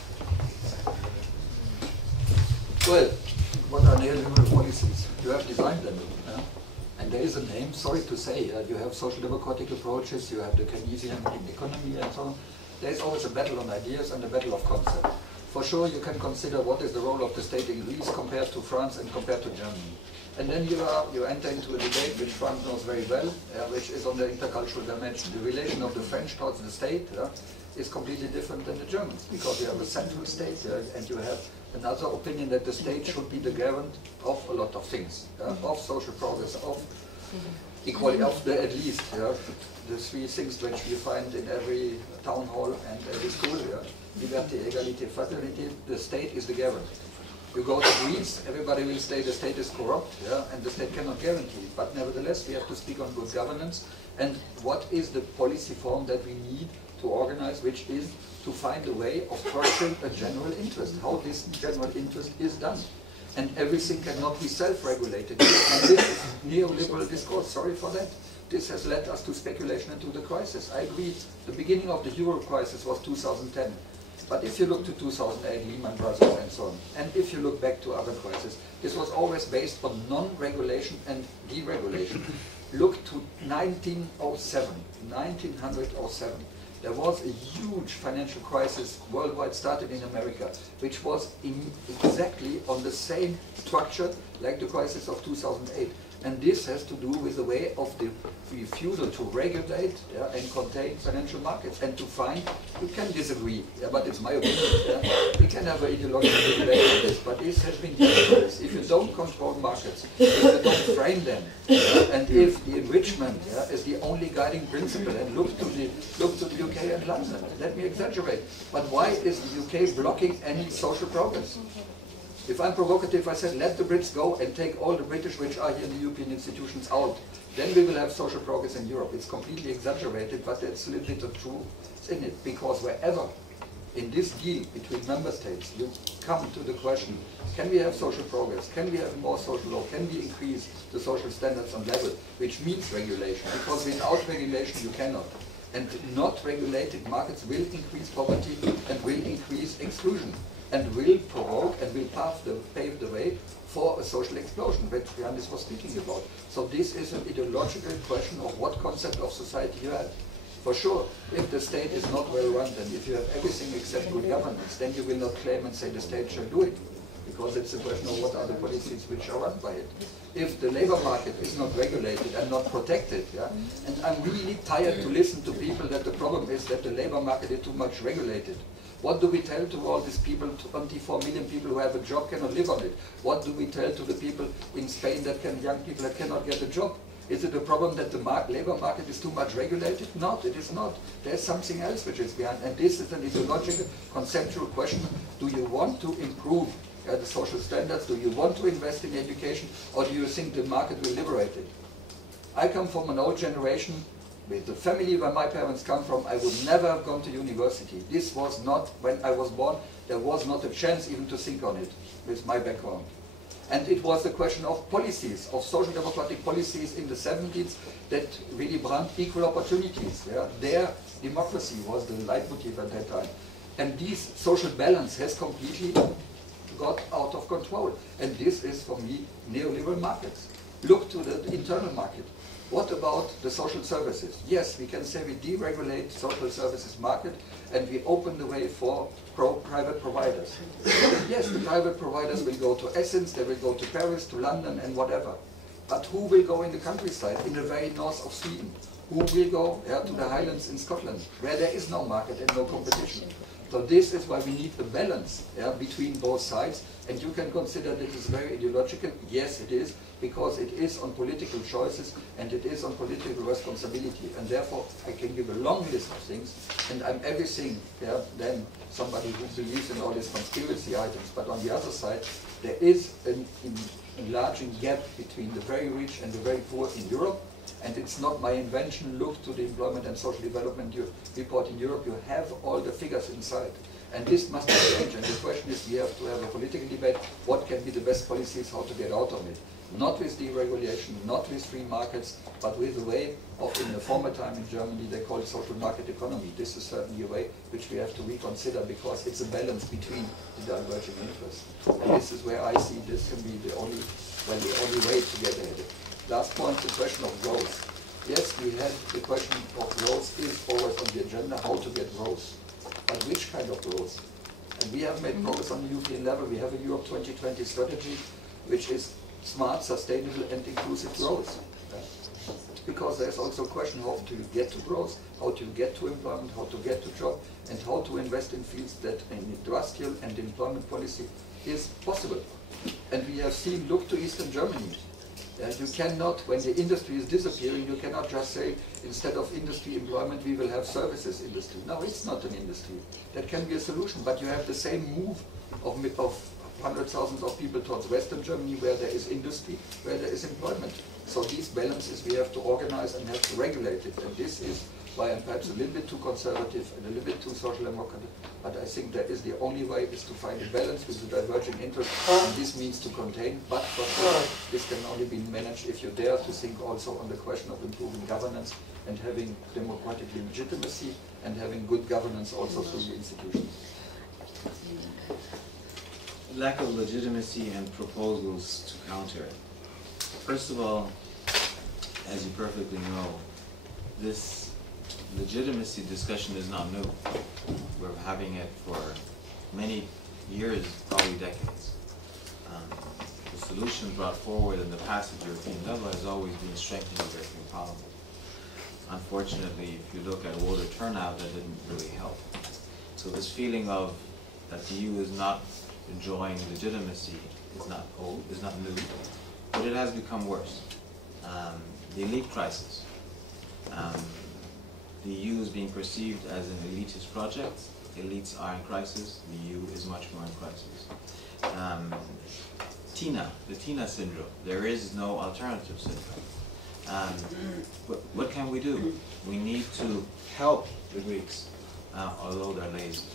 Well, what are neoliberal policies? You have designed them, and there is a name, sorry to say, you have social democratic approaches, you have the Keynesian economy and so on. There is always a battle on ideas and a battle of concept. For sure, you can consider what is the role of the state in Greece compared to France and compared to Germany. And then you enter into a debate which France knows very well, which is on the intercultural dimension. The relation of the French towards the state is completely different than the Germans, because you have a central state and you have another opinion that the state should be the garant of a lot of things, of social progress, of equality, of at least the three things which you find in every town hall and every school. Liberté, égalité, fraternité. The state is the garant. You go to Greece, everybody will say the state is corrupt, and the state cannot guarantee it. But nevertheless, we have to speak on good governance and what is the policy form that we need to organize, which is to find a way of structuring a general interest, how this general interest is done. And everything cannot be self-regulated. And this neoliberal discourse, sorry for that, this has led us to speculation and to the crisis. I agree, the beginning of the euro crisis was 2010. But if you look to 2008, Lehman Brothers and so on, and if you look back to other crises, this was always based on non-regulation and deregulation. Look to 1907. There was a huge financial crisis worldwide, started in America, which was exactly on the same structure like the crisis of 2008. And this has to do with the way of the refusal to regulate and contain financial markets and to find, you can disagree, but it's my opinion. We can have an ideological debate on this, but this has been dangerous. If you don't control markets, if you don't frame them, and if the enrichment is the only guiding principle, and look to the UK and London, let me exaggerate, but why is the UK blocking any social progress? If I'm provocative, I said, let the Brits go and take all the British which are here in the European institutions out. Then we will have social progress in Europe. It's completely exaggerated, but there's a little bit of truth in it. Because wherever in this deal between member states, you come to the question, can we have social progress? Can we have more social law? Can we increase the social standards on level? Which means regulation. Because without regulation, you cannot. And not regulated markets will increase poverty and will increase exclusion, and will provoke and will pave the way for a social explosion, which Yannis was speaking about. So this is an ideological question of what concept of society you have. For sure, if the state is not well run, then if you have everything except good governance, then you will not claim and say the state shall do it. because it's a question of what are the policies which are run by it. If the labor market is not regulated and not protected, yeah, and I'm really tired to listen to people that the problem is that the labor market is too much regulated. What do we tell to all these people, 24 million people who have a job cannot live on it? What do we tell to the people in Spain that young people that cannot get a job? Is it a problem that the labor market is too much regulated? No, it is not. There's something else which is behind. And this is an ideological, conceptual question. Do you want to improve the social standards? Do you want to invest in education? Or do you think the market will liberate it? I come from an old generation. With the family where my parents come from, I would never have gone to university. This was not, when I was born, there was not a chance even to think on it with my background. And it was the question of policies, of social democratic policies in the 70s that really brought equal opportunities. Yeah? Their democracy was the leitmotif at that time. And this social balance has completely got out of control. And this is, for me, neoliberal markets. Look to the internal market. What about the social services? Yes, we can say we deregulate social services market and we open the way for private providers. Yes, the private providers will go to Essence, they will go to Paris, to London and whatever. But who will go in the countryside, in the very north of Sweden? Who will go to the Highlands in Scotland, where there is no market and no competition? So this is why we need a balance between both sides. And you can consider that it's very ideological. Yes, it is, because it is on political choices and it is on political responsibility. And therefore, I can give a long list of things, and I'm everything than somebody who believes in all these conspiracy items. But on the other side, there is an enlarging gap between the very rich and the very poor in Europe. And it's not my invention. Look to the Employment and Social Development report in Europe. You have all the figures inside. And this must be changed. And the question is, we have to have a political debate. What can be the best policies, how to get out of it? Not with deregulation, not with free markets, but with a way of, in the former time in Germany, they call it social market economy. This is certainly a way which we have to reconsider, because it's a balance between the diverging interests. And this is where I see this can be the only way to get ahead. Last point, the question of growth. Yes, we had the question of growth is always on the agenda, how to get growth. But which kind of growth? And we have made progress on the European level. We have a Europe 2020 strategy, which is smart, sustainable and inclusive growth. Because there's also a question how to get to growth, how to get to employment, how to get to job, and how to invest in fields that in industrial and employment policy is possible. And we have seen, look to Eastern Germany. You cannot, when the industry is disappearing, you cannot just say, instead of industry employment, we will have services industry. No, it's not an industry. That can be a solution, but you have the same move of hundreds of thousands of people towards Western Germany, where there is industry, where there is employment. So these balances we have to organize and have to regulate it. And this is why I'm perhaps a little bit too conservative and a little bit too social democratic. But I think that is the only way, is to find a balance with the diverging interests. And this means to contain, but for sure, this can only be managed if you dare to think also on the question of improving governance and having democratic legitimacy and having good governance also through the institutions. Lack of legitimacy and proposals to counter it. First of all, as you perfectly know, this legitimacy discussion is not new. We're having it for many years, probably decades. The solution brought forward in the past at European level has always been strengthening European Parliament. Unfortunately, if you look at voter turnout, that didn't really help. So this feeling of that the EU is not enjoying legitimacy is not old, is not new, but it has become worse. The elite crisis. The EU is being perceived as an elitist project. Elites are in crisis. The EU is much more in crisis. The TINA syndrome. There is no alternative syndrome. What can we do? We need to help the Greeks, although they're lazy.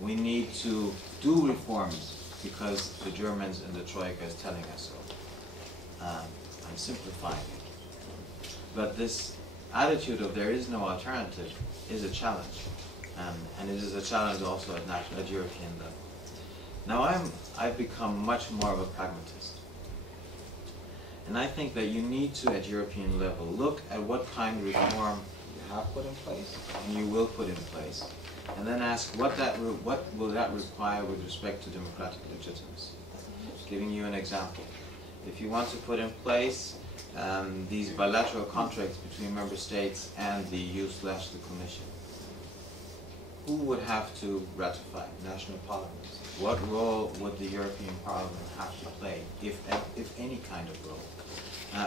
We need to do reforms because the Germans and the Troika is telling us so. I'm simplifying it. But this attitude of there is no alternative is a challenge. And it is a challenge also at European level. Now I've become much more of a pragmatist. And I think that you need to, at European level, look at what kind of reform you have put in place and you will put in place. And then ask what will that require with respect to democratic legitimacy. Just giving you an example. If you want to put in place these bilateral contracts between member states and the EU/the Commission, who would have to ratify? National parliaments. What role would the European Parliament have to play, if any kind of role?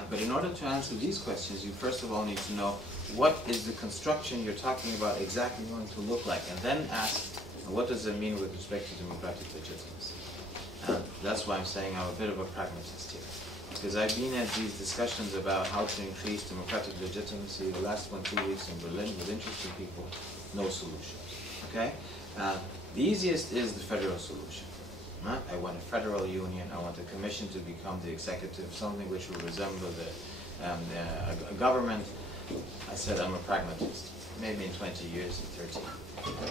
But in order to answer these questions, you first of all need to know what is the construction you're talking about exactly going to look like, and then ask, what does it mean with respect to democratic legitimacy? That's why I'm saying I'm a bit of a pragmatist here. Because I've been at these discussions about how to increase democratic legitimacy, the last 2 weeks in Berlin with interested people, no solutions. Okay? The easiest is the federal solution. I want a federal union, I want the Commission to become the executive, something which will resemble a government. I said I'm a pragmatist, maybe in 20 years, in 30.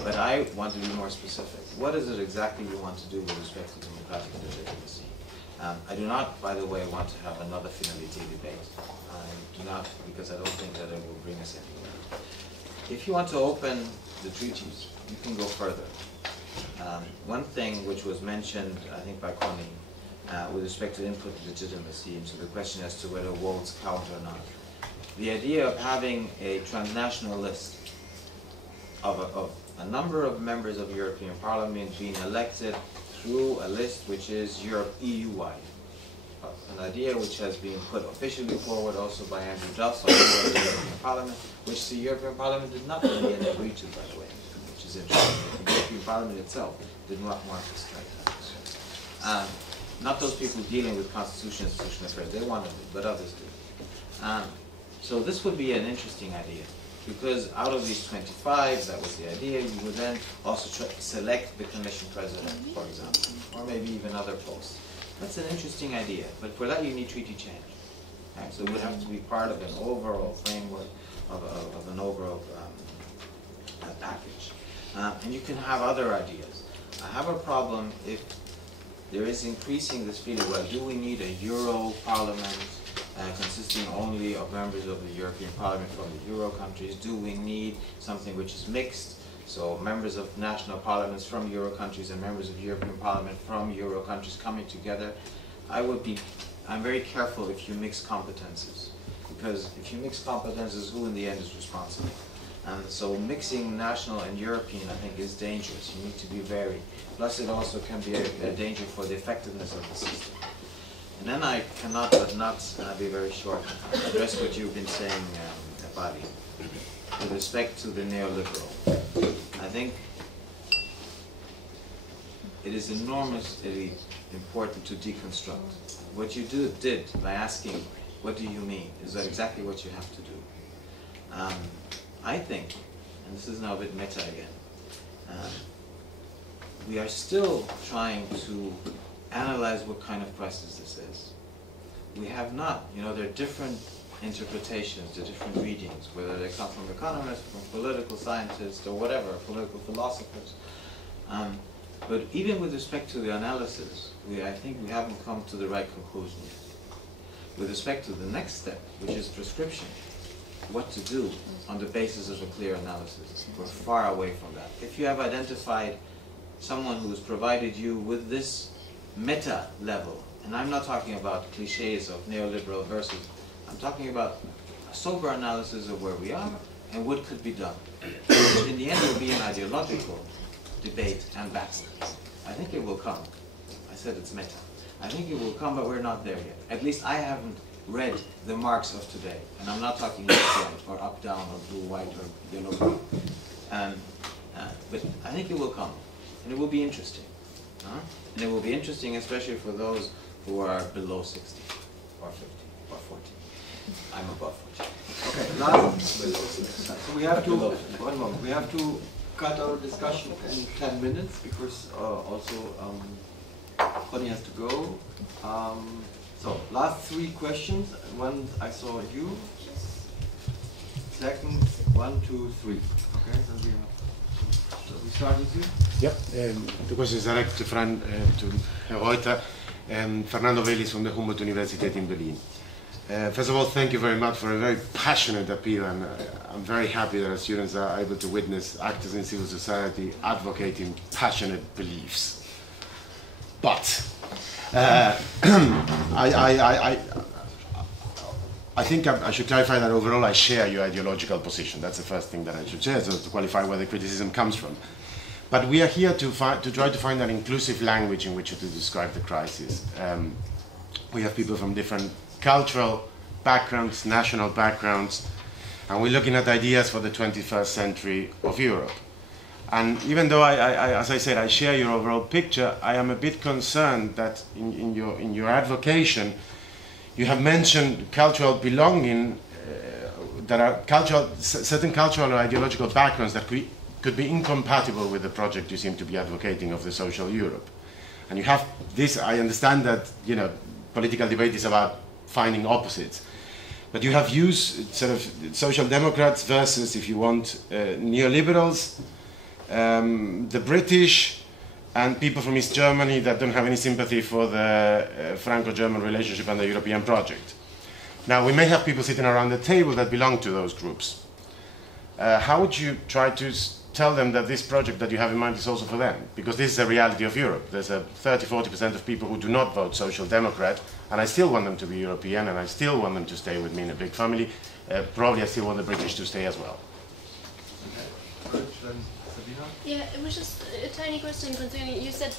But I want to be more specific. What is it exactly you want to do with respect to democratic legitimacy? I do not, by the way, want to have another finality debate. I do not, because I don't think that it will bring us anywhere. If you want to open the treaties, you can go further. One thing which was mentioned, I think, by Connie, with respect to input legitimacy into the question as to whether votes count or not. The idea of having a transnational list of a number of members of the European Parliament being elected through a list which is EU-wide. An idea which has been put officially forward also by Andrew Duff of the European Parliament, which the European Parliament did not in the end agree to, by the way, which is interesting. The European Parliament itself did not want to strike that. Not those people dealing with constitutional and institutional affairs, they wanted it, but others did. So this would be an interesting idea, because out of these 25, that was the idea, you would then also select the Commission President, for example, or maybe even other posts. That's an interesting idea, but for that you need treaty change. Right? So it would have to be part of an overall framework, of an overall package. And you can have other ideas. I have a problem if there is increasing this feeling, well, do we need a Euro Parliament consisting only of members of the European Parliament from the Euro countries? Do we need something which is mixed? So members of national parliaments from Euro countries and members of European Parliament from Euro countries coming together. I'm very careful if you mix competences, because if you mix competences, who in the end is responsible? And so mixing national and European, I think, is dangerous. You need to be wary. Plus it also can be a danger for the effectiveness of the system. And then I cannot but not, and I'll be very short, address what you've been saying, Badi, with respect to the neoliberal. I think it is enormously important to deconstruct. What you did by asking, what do you mean, is that exactly what you have to do. I think, and this is now a bit meta again, we are still trying to analyze what kind of crisis this is. We have not, there are different interpretations, there are different readings, whether they come from economists, from political scientists, or whatever, political philosophers. But even with respect to the analysis, I think we haven't come to the right conclusion yet. With respect to the next step, which is prescription, what to do on the basis of a clear analysis, we're far away from that. If you have identified someone who has provided you with this meta level, and I'm not talking about cliches of neoliberal versus, I'm talking about a sober analysis of where we are and what could be done. In the end, it will be an ideological debate and battle. I think it will come. I said it's meta. I think it will come, but we're not there yet. At least I haven't read the marks of today, and I'm not talking left-right or up-down or blue-white or yellow-green. But I think it will come, and it will be interesting. And it will be interesting, especially for those who are below 60 or 50 or 40. I'm above 40. Okay, last. So we have to, one moment, we have to cut our discussion in 10 minutes because also Connie has to go. So last 3 questions. One, I saw you. Second, 1, 2, 3. Okay, then we start with you. Yep, the question is directed to Herr Reuter. Fernando Velis from the Humboldt University in Berlin. First of all, thank you very much for a very passionate appeal, and I'm very happy that our students are able to witness actors in civil society advocating passionate beliefs. But I think I should clarify that overall I share your ideological position. That's the first thing that I should share, so to qualify where the criticism comes from. But we are here to try to find an inclusive language in which to describe the crisis. We have people from different cultural backgrounds, national backgrounds, and we're looking at ideas for the 21st century of Europe. And even though, as I said, I share your overall picture, I am a bit concerned that in your advocation, you have mentioned cultural belonging, that are certain cultural or ideological backgrounds that could be incompatible with the project you seem to be advocating of the social Europe. And you have this, I understand that, you know, political debate is about finding opposites. But you have used sort of social democrats versus, if you want, neoliberals, the British, and people from East Germany that don't have any sympathy for the Franco-German relationship and the European project. Now, we may have people sitting around the table that belong to those groups. How would you try to tell them that this project that you have in mind is also for them? Because this is the reality of Europe. There's a 30–40% of people who do not vote Social Democrat, and I still want them to be European, and I still want them to stay with me in a big family. Probably I still want the British to stay as well. Okay. Good. Then Sabina? Yeah, it was just a tiny question concerning, you said,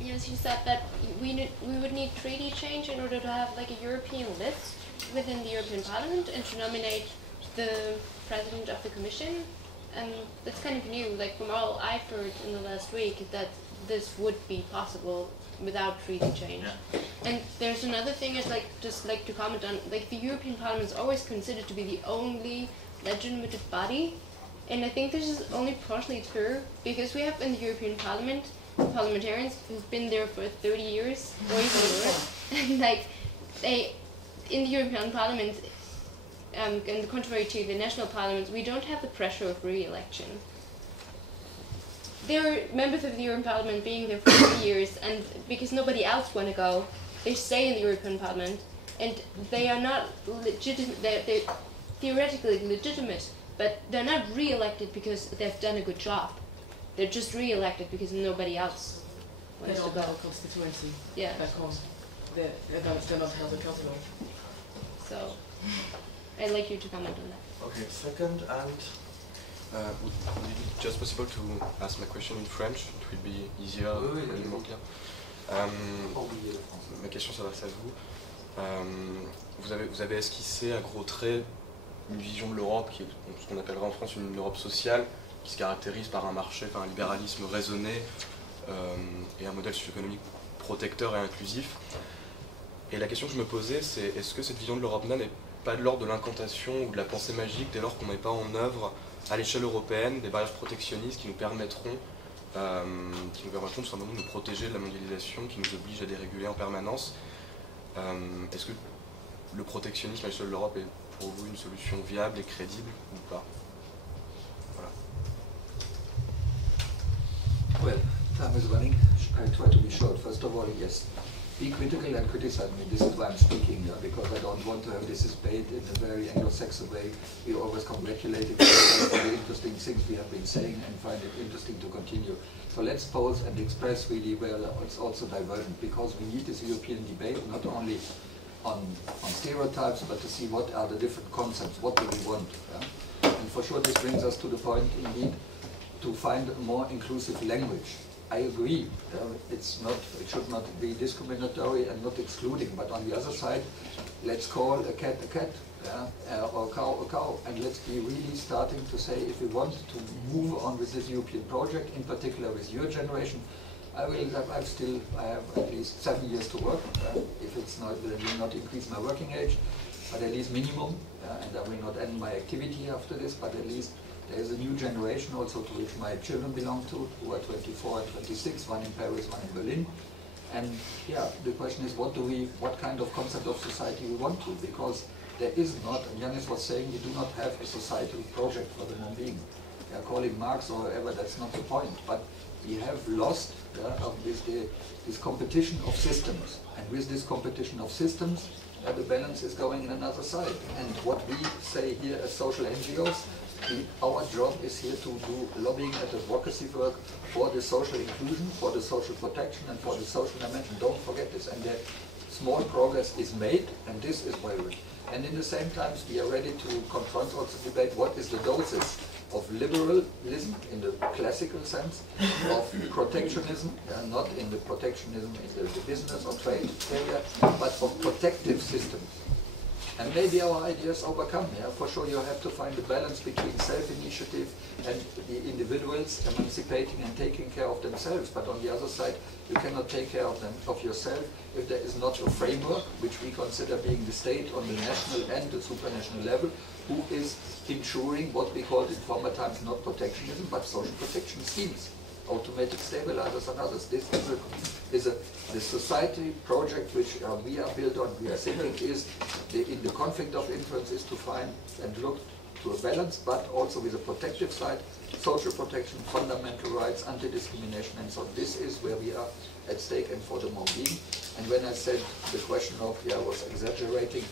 yes, you said that we would need treaty change in order to have like a European list within the European Parliament and to nominate the President of the Commission. And that's kind of new, like from all I've heard in the last week, that this would be possible without treaty change. Yeah. And there's another thing I'd just like to comment on, like the European Parliament is always considered to be the only legitimate body, and I think this is only partially true, because we have in the European Parliament parliamentarians who've been there for 30 years or even more, and like in the European Parliament, and contrary to the national parliaments, we don't have the pressure of re-election. There are members of the European Parliament being there for 30 years, and because nobody else want to go, they stay in the European Parliament, and they are not legitimate. They're theoretically legitimate, but they're not re-elected because they've done a good job. They're just re-elected because nobody else wants to go. They don't have a constituency back home. They're not held accountable. So, I'd like you to comment on that. Okay, second, and would it be just possible to ask my question in French? It will be easier and more clear. Ma question s'adresse à vous. Vous avez esquissé à gros traits une vision de l'Europe qui est ce qu'on appellerait en France une Europe sociale, qui se caractérise par un marché, par un libéralisme raisonné et un modèle socio-économique protecteur et inclusif. Et la question que je me posais, c'est est-ce que cette vision de l'Europe n'est pas de l'ordre de l'incantation ou de la pensée magique dès lors qu'on ne met pas en œuvre à l'échelle européenne des barrières protectionnistes qui nous permettront tout simplement de nous protéger de la mondialisation, qui nous oblige à déréguler en permanence. Est-ce que le protectionnisme à l'échelle de l'Europe est pour vous une solution viable et crédible ou pas? Voilà. Well, time is running. I try to be short. First of all, yes, be critical and criticize me. This is why I'm speaking, because I don't want to have this debate in a very Anglo-Saxon way. We always congratulate each other on the interesting things we have been saying and find it interesting to continue. So let's pause and express really where it's also divergent, because we need this European debate not only on stereotypes, but to see what are the different concepts, what do we want. Yeah? And for sure this brings us to the point, indeed, to find a more inclusive language. I agree, it should not be discriminatory and not excluding, but on the other side, let's call a cat, or a cow, a cow, and let's be really starting to say, if we want to move on with this European project, in particular with your generation, I have at least 7 years to work. If it's not, I will not increase my working age, but at least minimum, and I will not end my activity after this, but at least there is a new generation also to which my children belong to, who are 24 and 26, one in Paris, one in Berlin. And yeah, the question is, what kind of concept of society we want to, because there is not, and Yanis was saying, we do not have a societal project for the human being. They are calling Marx or whatever, that's not the point. But we have lost with this competition of systems. And with this competition of systems, the balance is going in another side. And what we say here as social NGOs, Our job is here to do lobbying and advocacy work for the social inclusion, for the social protection, and for the social dimension. Don't forget this. And that small progress is made, and this is why we're. And in the same time, we are ready to confront also debate what is the doses of liberalism in the classical sense, of protectionism, not in the protectionism in the business or trade area, but of protective systems. And maybe our ideas overcome. Yeah? For sure you have to find a balance between self-initiative and the individuals emancipating and taking care of themselves. But on the other side, you cannot take care of yourself if there is not a framework, which we consider being the state on the national and the supranational level, who is ensuring what we called in former times not protectionism, but social protection schemes, automatic stabilizers and others. This is the society project which we are built on. We are thinking is in the conflict of influence is to find and look to a balance, but also with a protective side, social protection, fundamental rights, anti-discrimination, and so on. This is where we are at stake and for the moment being. And when I said the question of, I was exaggerating,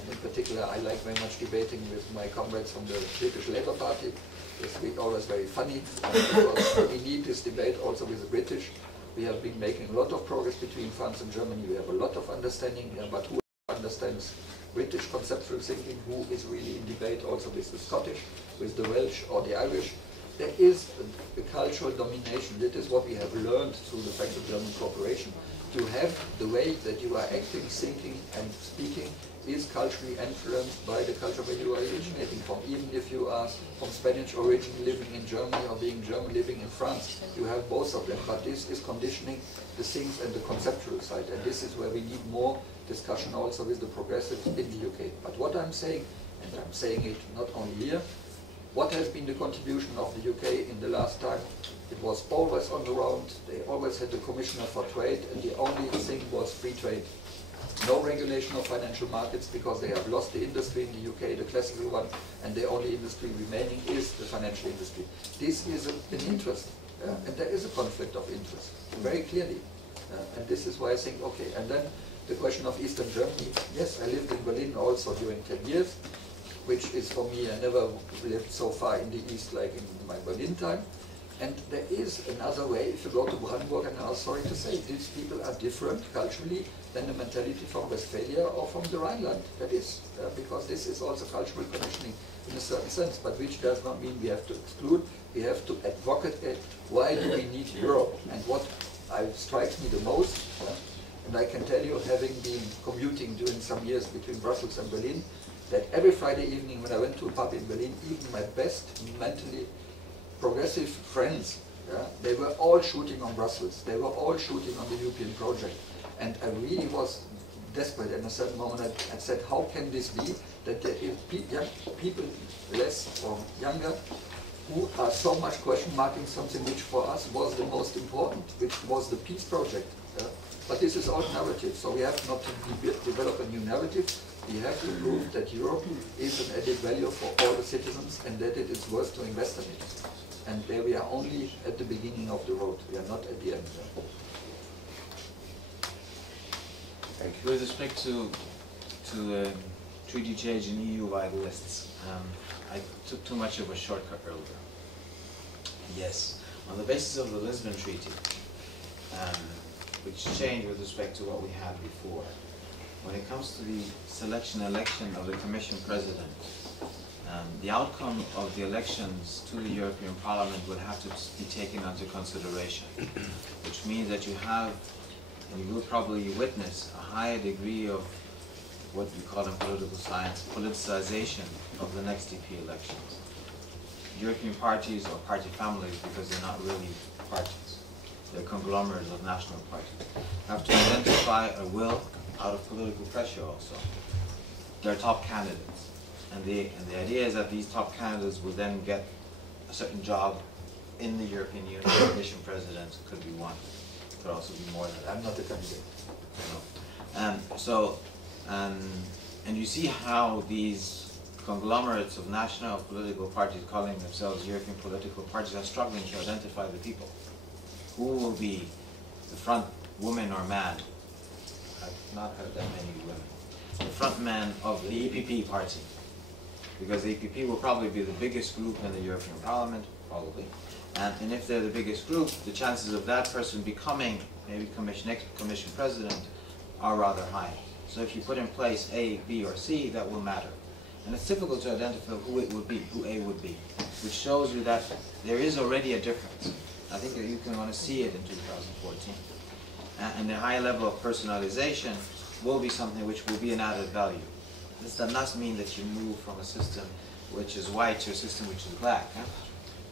and in particular I like very much debating with my comrades from the British Labour Party. It's always very funny, because we need this debate also with the British. We have been making a lot of progress between France and Germany. We have a lot of understanding, but who understands British conceptual thinking, who is really in debate also with the Scottish, with the Welsh or the Irish. There is a cultural domination. That is what we have learned through the Franco-German cooperation. To have the way that you are acting, thinking and speaking is culturally influenced by the culture where you are originating from. Even if you are from Spanish origin living in Germany or being German living in France, you have both of them. But this is conditioning the things and the conceptual side. And this is where we need more discussion also with the progressives in the UK. But what I'm saying, and I'm saying it not only here, what has been the contribution of the UK in the last time? It was always on the round. They always had the Commissioner for Trade, and the only thing was free trade. No regulation of financial markets, because they have lost the industry in the UK, the classical one, and the only industry remaining is the financial industry. This is an interest, and there is a conflict of interest, very clearly. And this is why I think, okay, and then the question of Eastern Germany. Yes, I lived in Berlin also during 10 years, which is for me, I never lived so far in the East like in my Berlin time. And there is another way. If you go to Brandenburg, and I'm sorry to say, these people are different culturally than the mentality from Westphalia or from the Rhineland. That is, because this is also cultural conditioning in a certain sense, but which does not mean we have to exclude. We have to advocate why do we need Europe. And what strikes me the most, and I can tell you, having been commuting during some years between Brussels and Berlin, that every Friday evening when I went to a pub in Berlin, even my best mentally progressive friends, they were all shooting on Brussels. They were all shooting on the European project. And I really was desperate at a certain moment. I said, how can this be that there is young people, less or younger, who are so much question marking something which for us was the most important, which was the peace project. But this is old narrative, so we have not to develop a new narrative. We have to prove that Europe is an added value for all the citizens and that it is worth to invest in it. And there we are only at the beginning of the road. We are not at the end. Thank you. With respect to treaty change in EU vitalists, I took too much of a shortcut earlier. Yes, on the basis of the Lisbon Treaty, which changed with respect to what we had before, when it comes to the election of the Commission President, the outcome of the elections to the European Parliament would have to be taken into consideration, which means that you have, and you will probably witness, a higher degree of what we call in political science, politicization of the next EP elections. European parties or party families, because they're not really parties, they're conglomerates of national parties, have to identify a will out of political pressure also, their top candidates. And the idea is that these top candidates will then get a certain job in the European Union. The Commission President could be one, could also be more than that. I'm not a candidate. And you see how these conglomerates of national political parties calling themselves European political parties are struggling to identify the people. Who will be the front woman or man? I've not heard that many women. The front man of the EPP party. because the EPP will probably be the biggest group in the European Parliament, probably. And if they're the biggest group, the chances of that person becoming maybe next Commission President are rather high. So if you put in place A, B, or C, that will matter. And it's difficult to identify who it would be, who A would be, which shows you that there is already a difference. I think that you can want to see it in 2014. And the high level of personalization will be something which will be an added value. This does not mean that you move from a system which is white to a system which is black.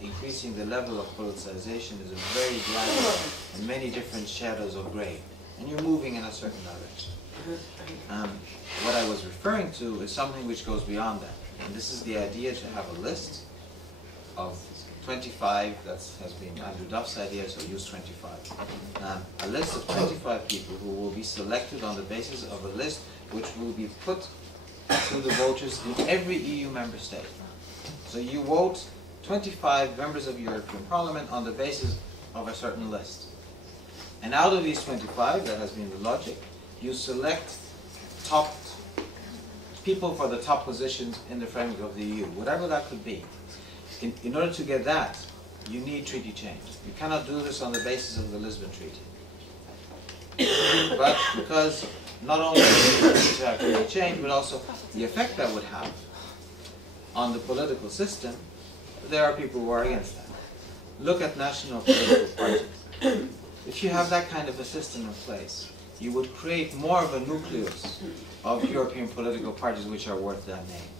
Increasing the level of politicization is a very gradual and many different shadows of gray. And you're moving in a certain direction. What I was referring to is something which goes beyond that. And this is the idea to have a list of 25, that has been Andrew Duff's idea, so use 25. A list of 25 people who will be selected on the basis of a list which will be put to the voters in every EU member state. So you vote 25 members of European Parliament on the basis of a certain list. And out of these 25, that has been the logic, you select top people for the top positions in the framework of the EU, whatever that could be. In order to get that, you need treaty change. You cannot do this on the basis of the Lisbon Treaty. But because not only do you need to have treaty change, but also the effect that would have on the political system, there are people who are against that. Look at national political parties. If you have that kind of a system in place, you would create more of a nucleus of European political parties which are worth that name.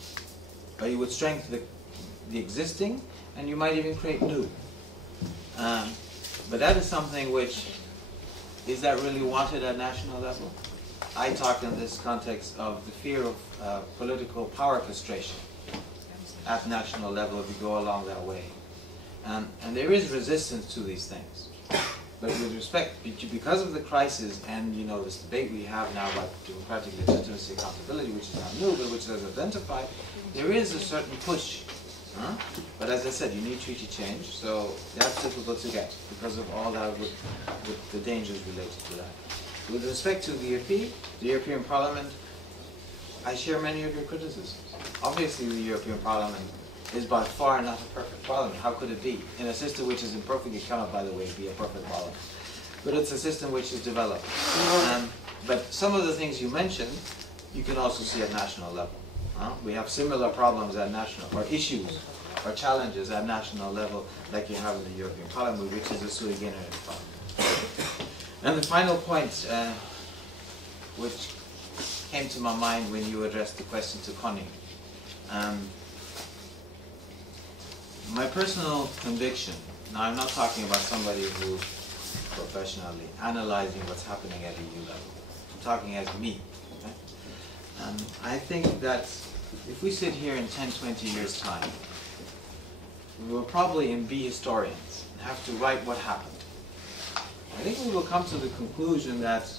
But you would strengthen the existing, and you might even create new. But that is something which, is that really wanted at national level? I talk in this context of the fear of political power castration at national level if you go along that way. And there is resistance to these things. But with respect, because of the crisis and this debate we have now about democratic legitimacy, accountability, which is not new, but which is identified, there is a certain push. But as I said, you need treaty change, so that's difficult to get because of all that with the dangers related to that. With respect to the EP, the European Parliament, I share many of your criticisms. Obviously, the European Parliament is by far not a perfect parliament. How could it be? In a system which is imperfect, it cannot, by the way, be a perfect parliament. But it's a system which is developed. But some of the things you mentioned, you can also see at national level. We have similar problems at national, or issues, or challenges at national level, like you have in the European Parliament, which is a sui generis problem. And the final point, which came to my mind when you addressed the question to Connie. My personal conviction, now I'm not talking about somebody who professionally analyzing what's happening at EU level. I'm talking as me. Okay? I think that if we sit here in 10, 20 years' time, we will probably be historians and have to write what happened. I think we will come to the conclusion that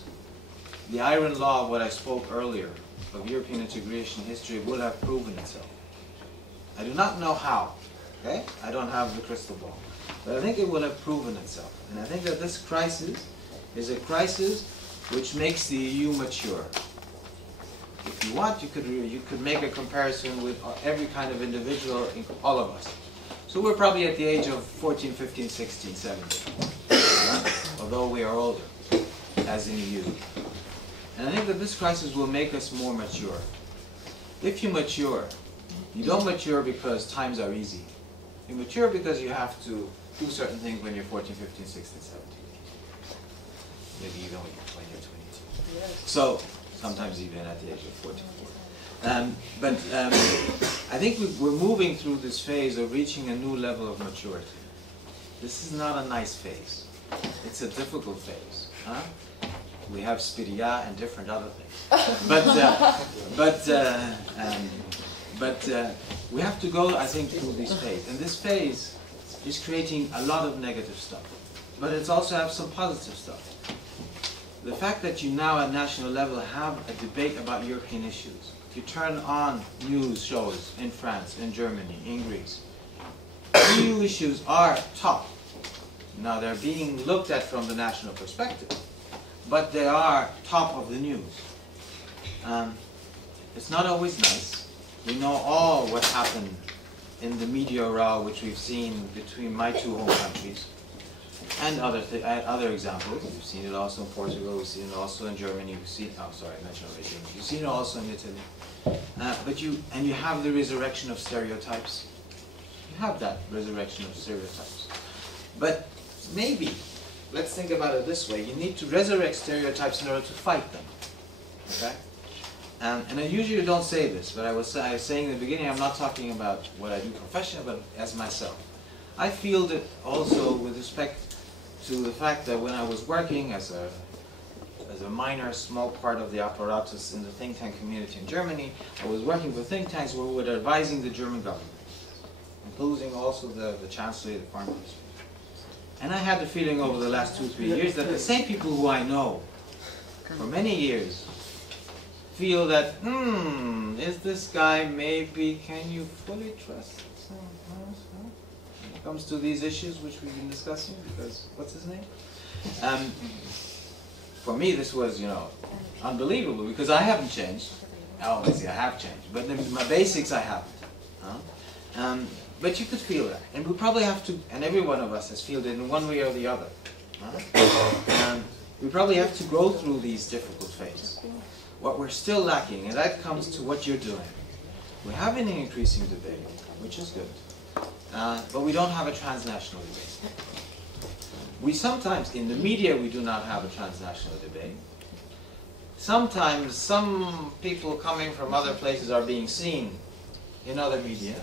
the iron law of what I spoke earlier of European integration history will have proven itself. I do not know how. Okay? I don't have the crystal ball. But I think it will have proven itself. And I think that this crisis is a crisis which makes the EU mature. If you want, you could make a comparison with every kind of individual, all of us. So we're probably at the age of 14, 15, 16, 17. Although we are older, as in EU. And I think that this crisis will make us more mature. If you mature, you don't mature because times are easy. You mature because you have to do certain things when you're 14, 15, 16, 17. Maybe even when you're 22. Yes. So, sometimes even at the age of 14. I think we're moving through this phase of reaching a new level of maturity. This is not a nice phase. It's a difficult phase. We have Spiria and different other things. But we have to go, I think, through this phase. And this phase is creating a lot of negative stuff. But it's also have some positive stuff. The fact that you now at national level have a debate about European issues. You turn on news shows in France, in Germany, in Greece. EU issues are top. Now they're being looked at from the national perspective. But they are top of the news. It's not always nice. We know all what happened in the media row which we've seen between my two home countries and other examples. We've seen it also in Portugal, we've seen it also in Germany, we've seen, oh sorry, not Germany, you've seen it also in Italy. And you have the resurrection of stereotypes. You have that resurrection of stereotypes. But maybe, let's think about it this way, you need to resurrect stereotypes in order to fight them. Okay? And I usually don't say this, but I was saying in the beginning, I'm not talking about what I do professionally, but as myself. I feel that also with respect to the fact that when I was working as a minor, small part of the apparatus in the think tank community in Germany, I was working for think tanks where we were advising the German government, including also the Chancellor of the Foreign Ministry. And I had the feeling over the last 2 or 3 years that the same people who I know for many years feel that, is this guy maybe, can you fully trust him? When it comes to these issues which we've been discussing, because, what's his name? For me this was, unbelievable, because I haven't changed. Obviously I have changed, but my basics I haven't. But you could feel that, and we probably have to, and every one of us has felt it in one way or the other. We probably have to go through these difficult phases. What we're still lacking, and that comes to what you're doing. We're having an increasing debate, which is good, but we don't have a transnational debate. We sometimes, in the media, we do not have a transnational debate. Sometimes some people coming from other places are being seen in other media.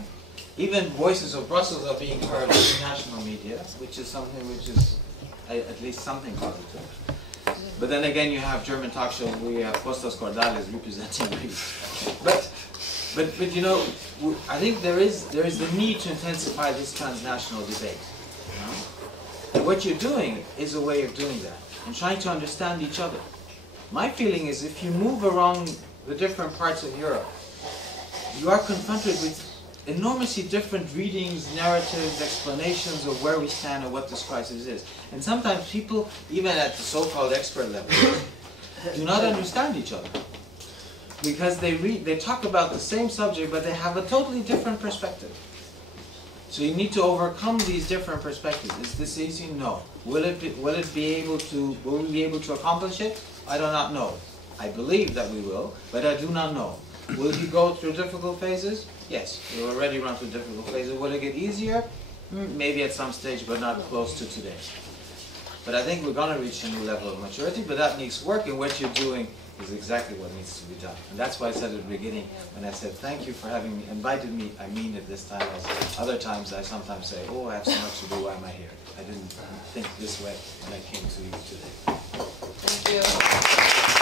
Even voices of Brussels are being heard in national media, which is something which is at least something positive. But then again, you have German talk shows where you have Costas Cordales representing Greece. But I think there is the need to intensify this transnational debate. And what you're doing is a way of doing that, and trying to understand each other. My feeling is if you move around the different parts of Europe, you are confronted with enormously different readings, narratives, explanations of where we stand and what this crisis is. And sometimes people, even at the so-called expert level, do not understand each other. Because they talk about the same subject, but they have a totally different perspective. So you need to overcome these different perspectives. Is this easy? No. Will we be able to accomplish it? I do not know. I believe that we will, but I do not know. Will you go through difficult phases? Yes, we already run through difficult phases. Will it get easier? Maybe at some stage, but not close to today. But I think we're going to reach a new level of maturity, but that needs work, and what you're doing is exactly what needs to be done. And that's why I said at the beginning, when I said thank you for having invited me, I mean it this time. As other times I sometimes say, oh, I have so much to do, why am I here? I didn't think this way when I came to you today. Thank you.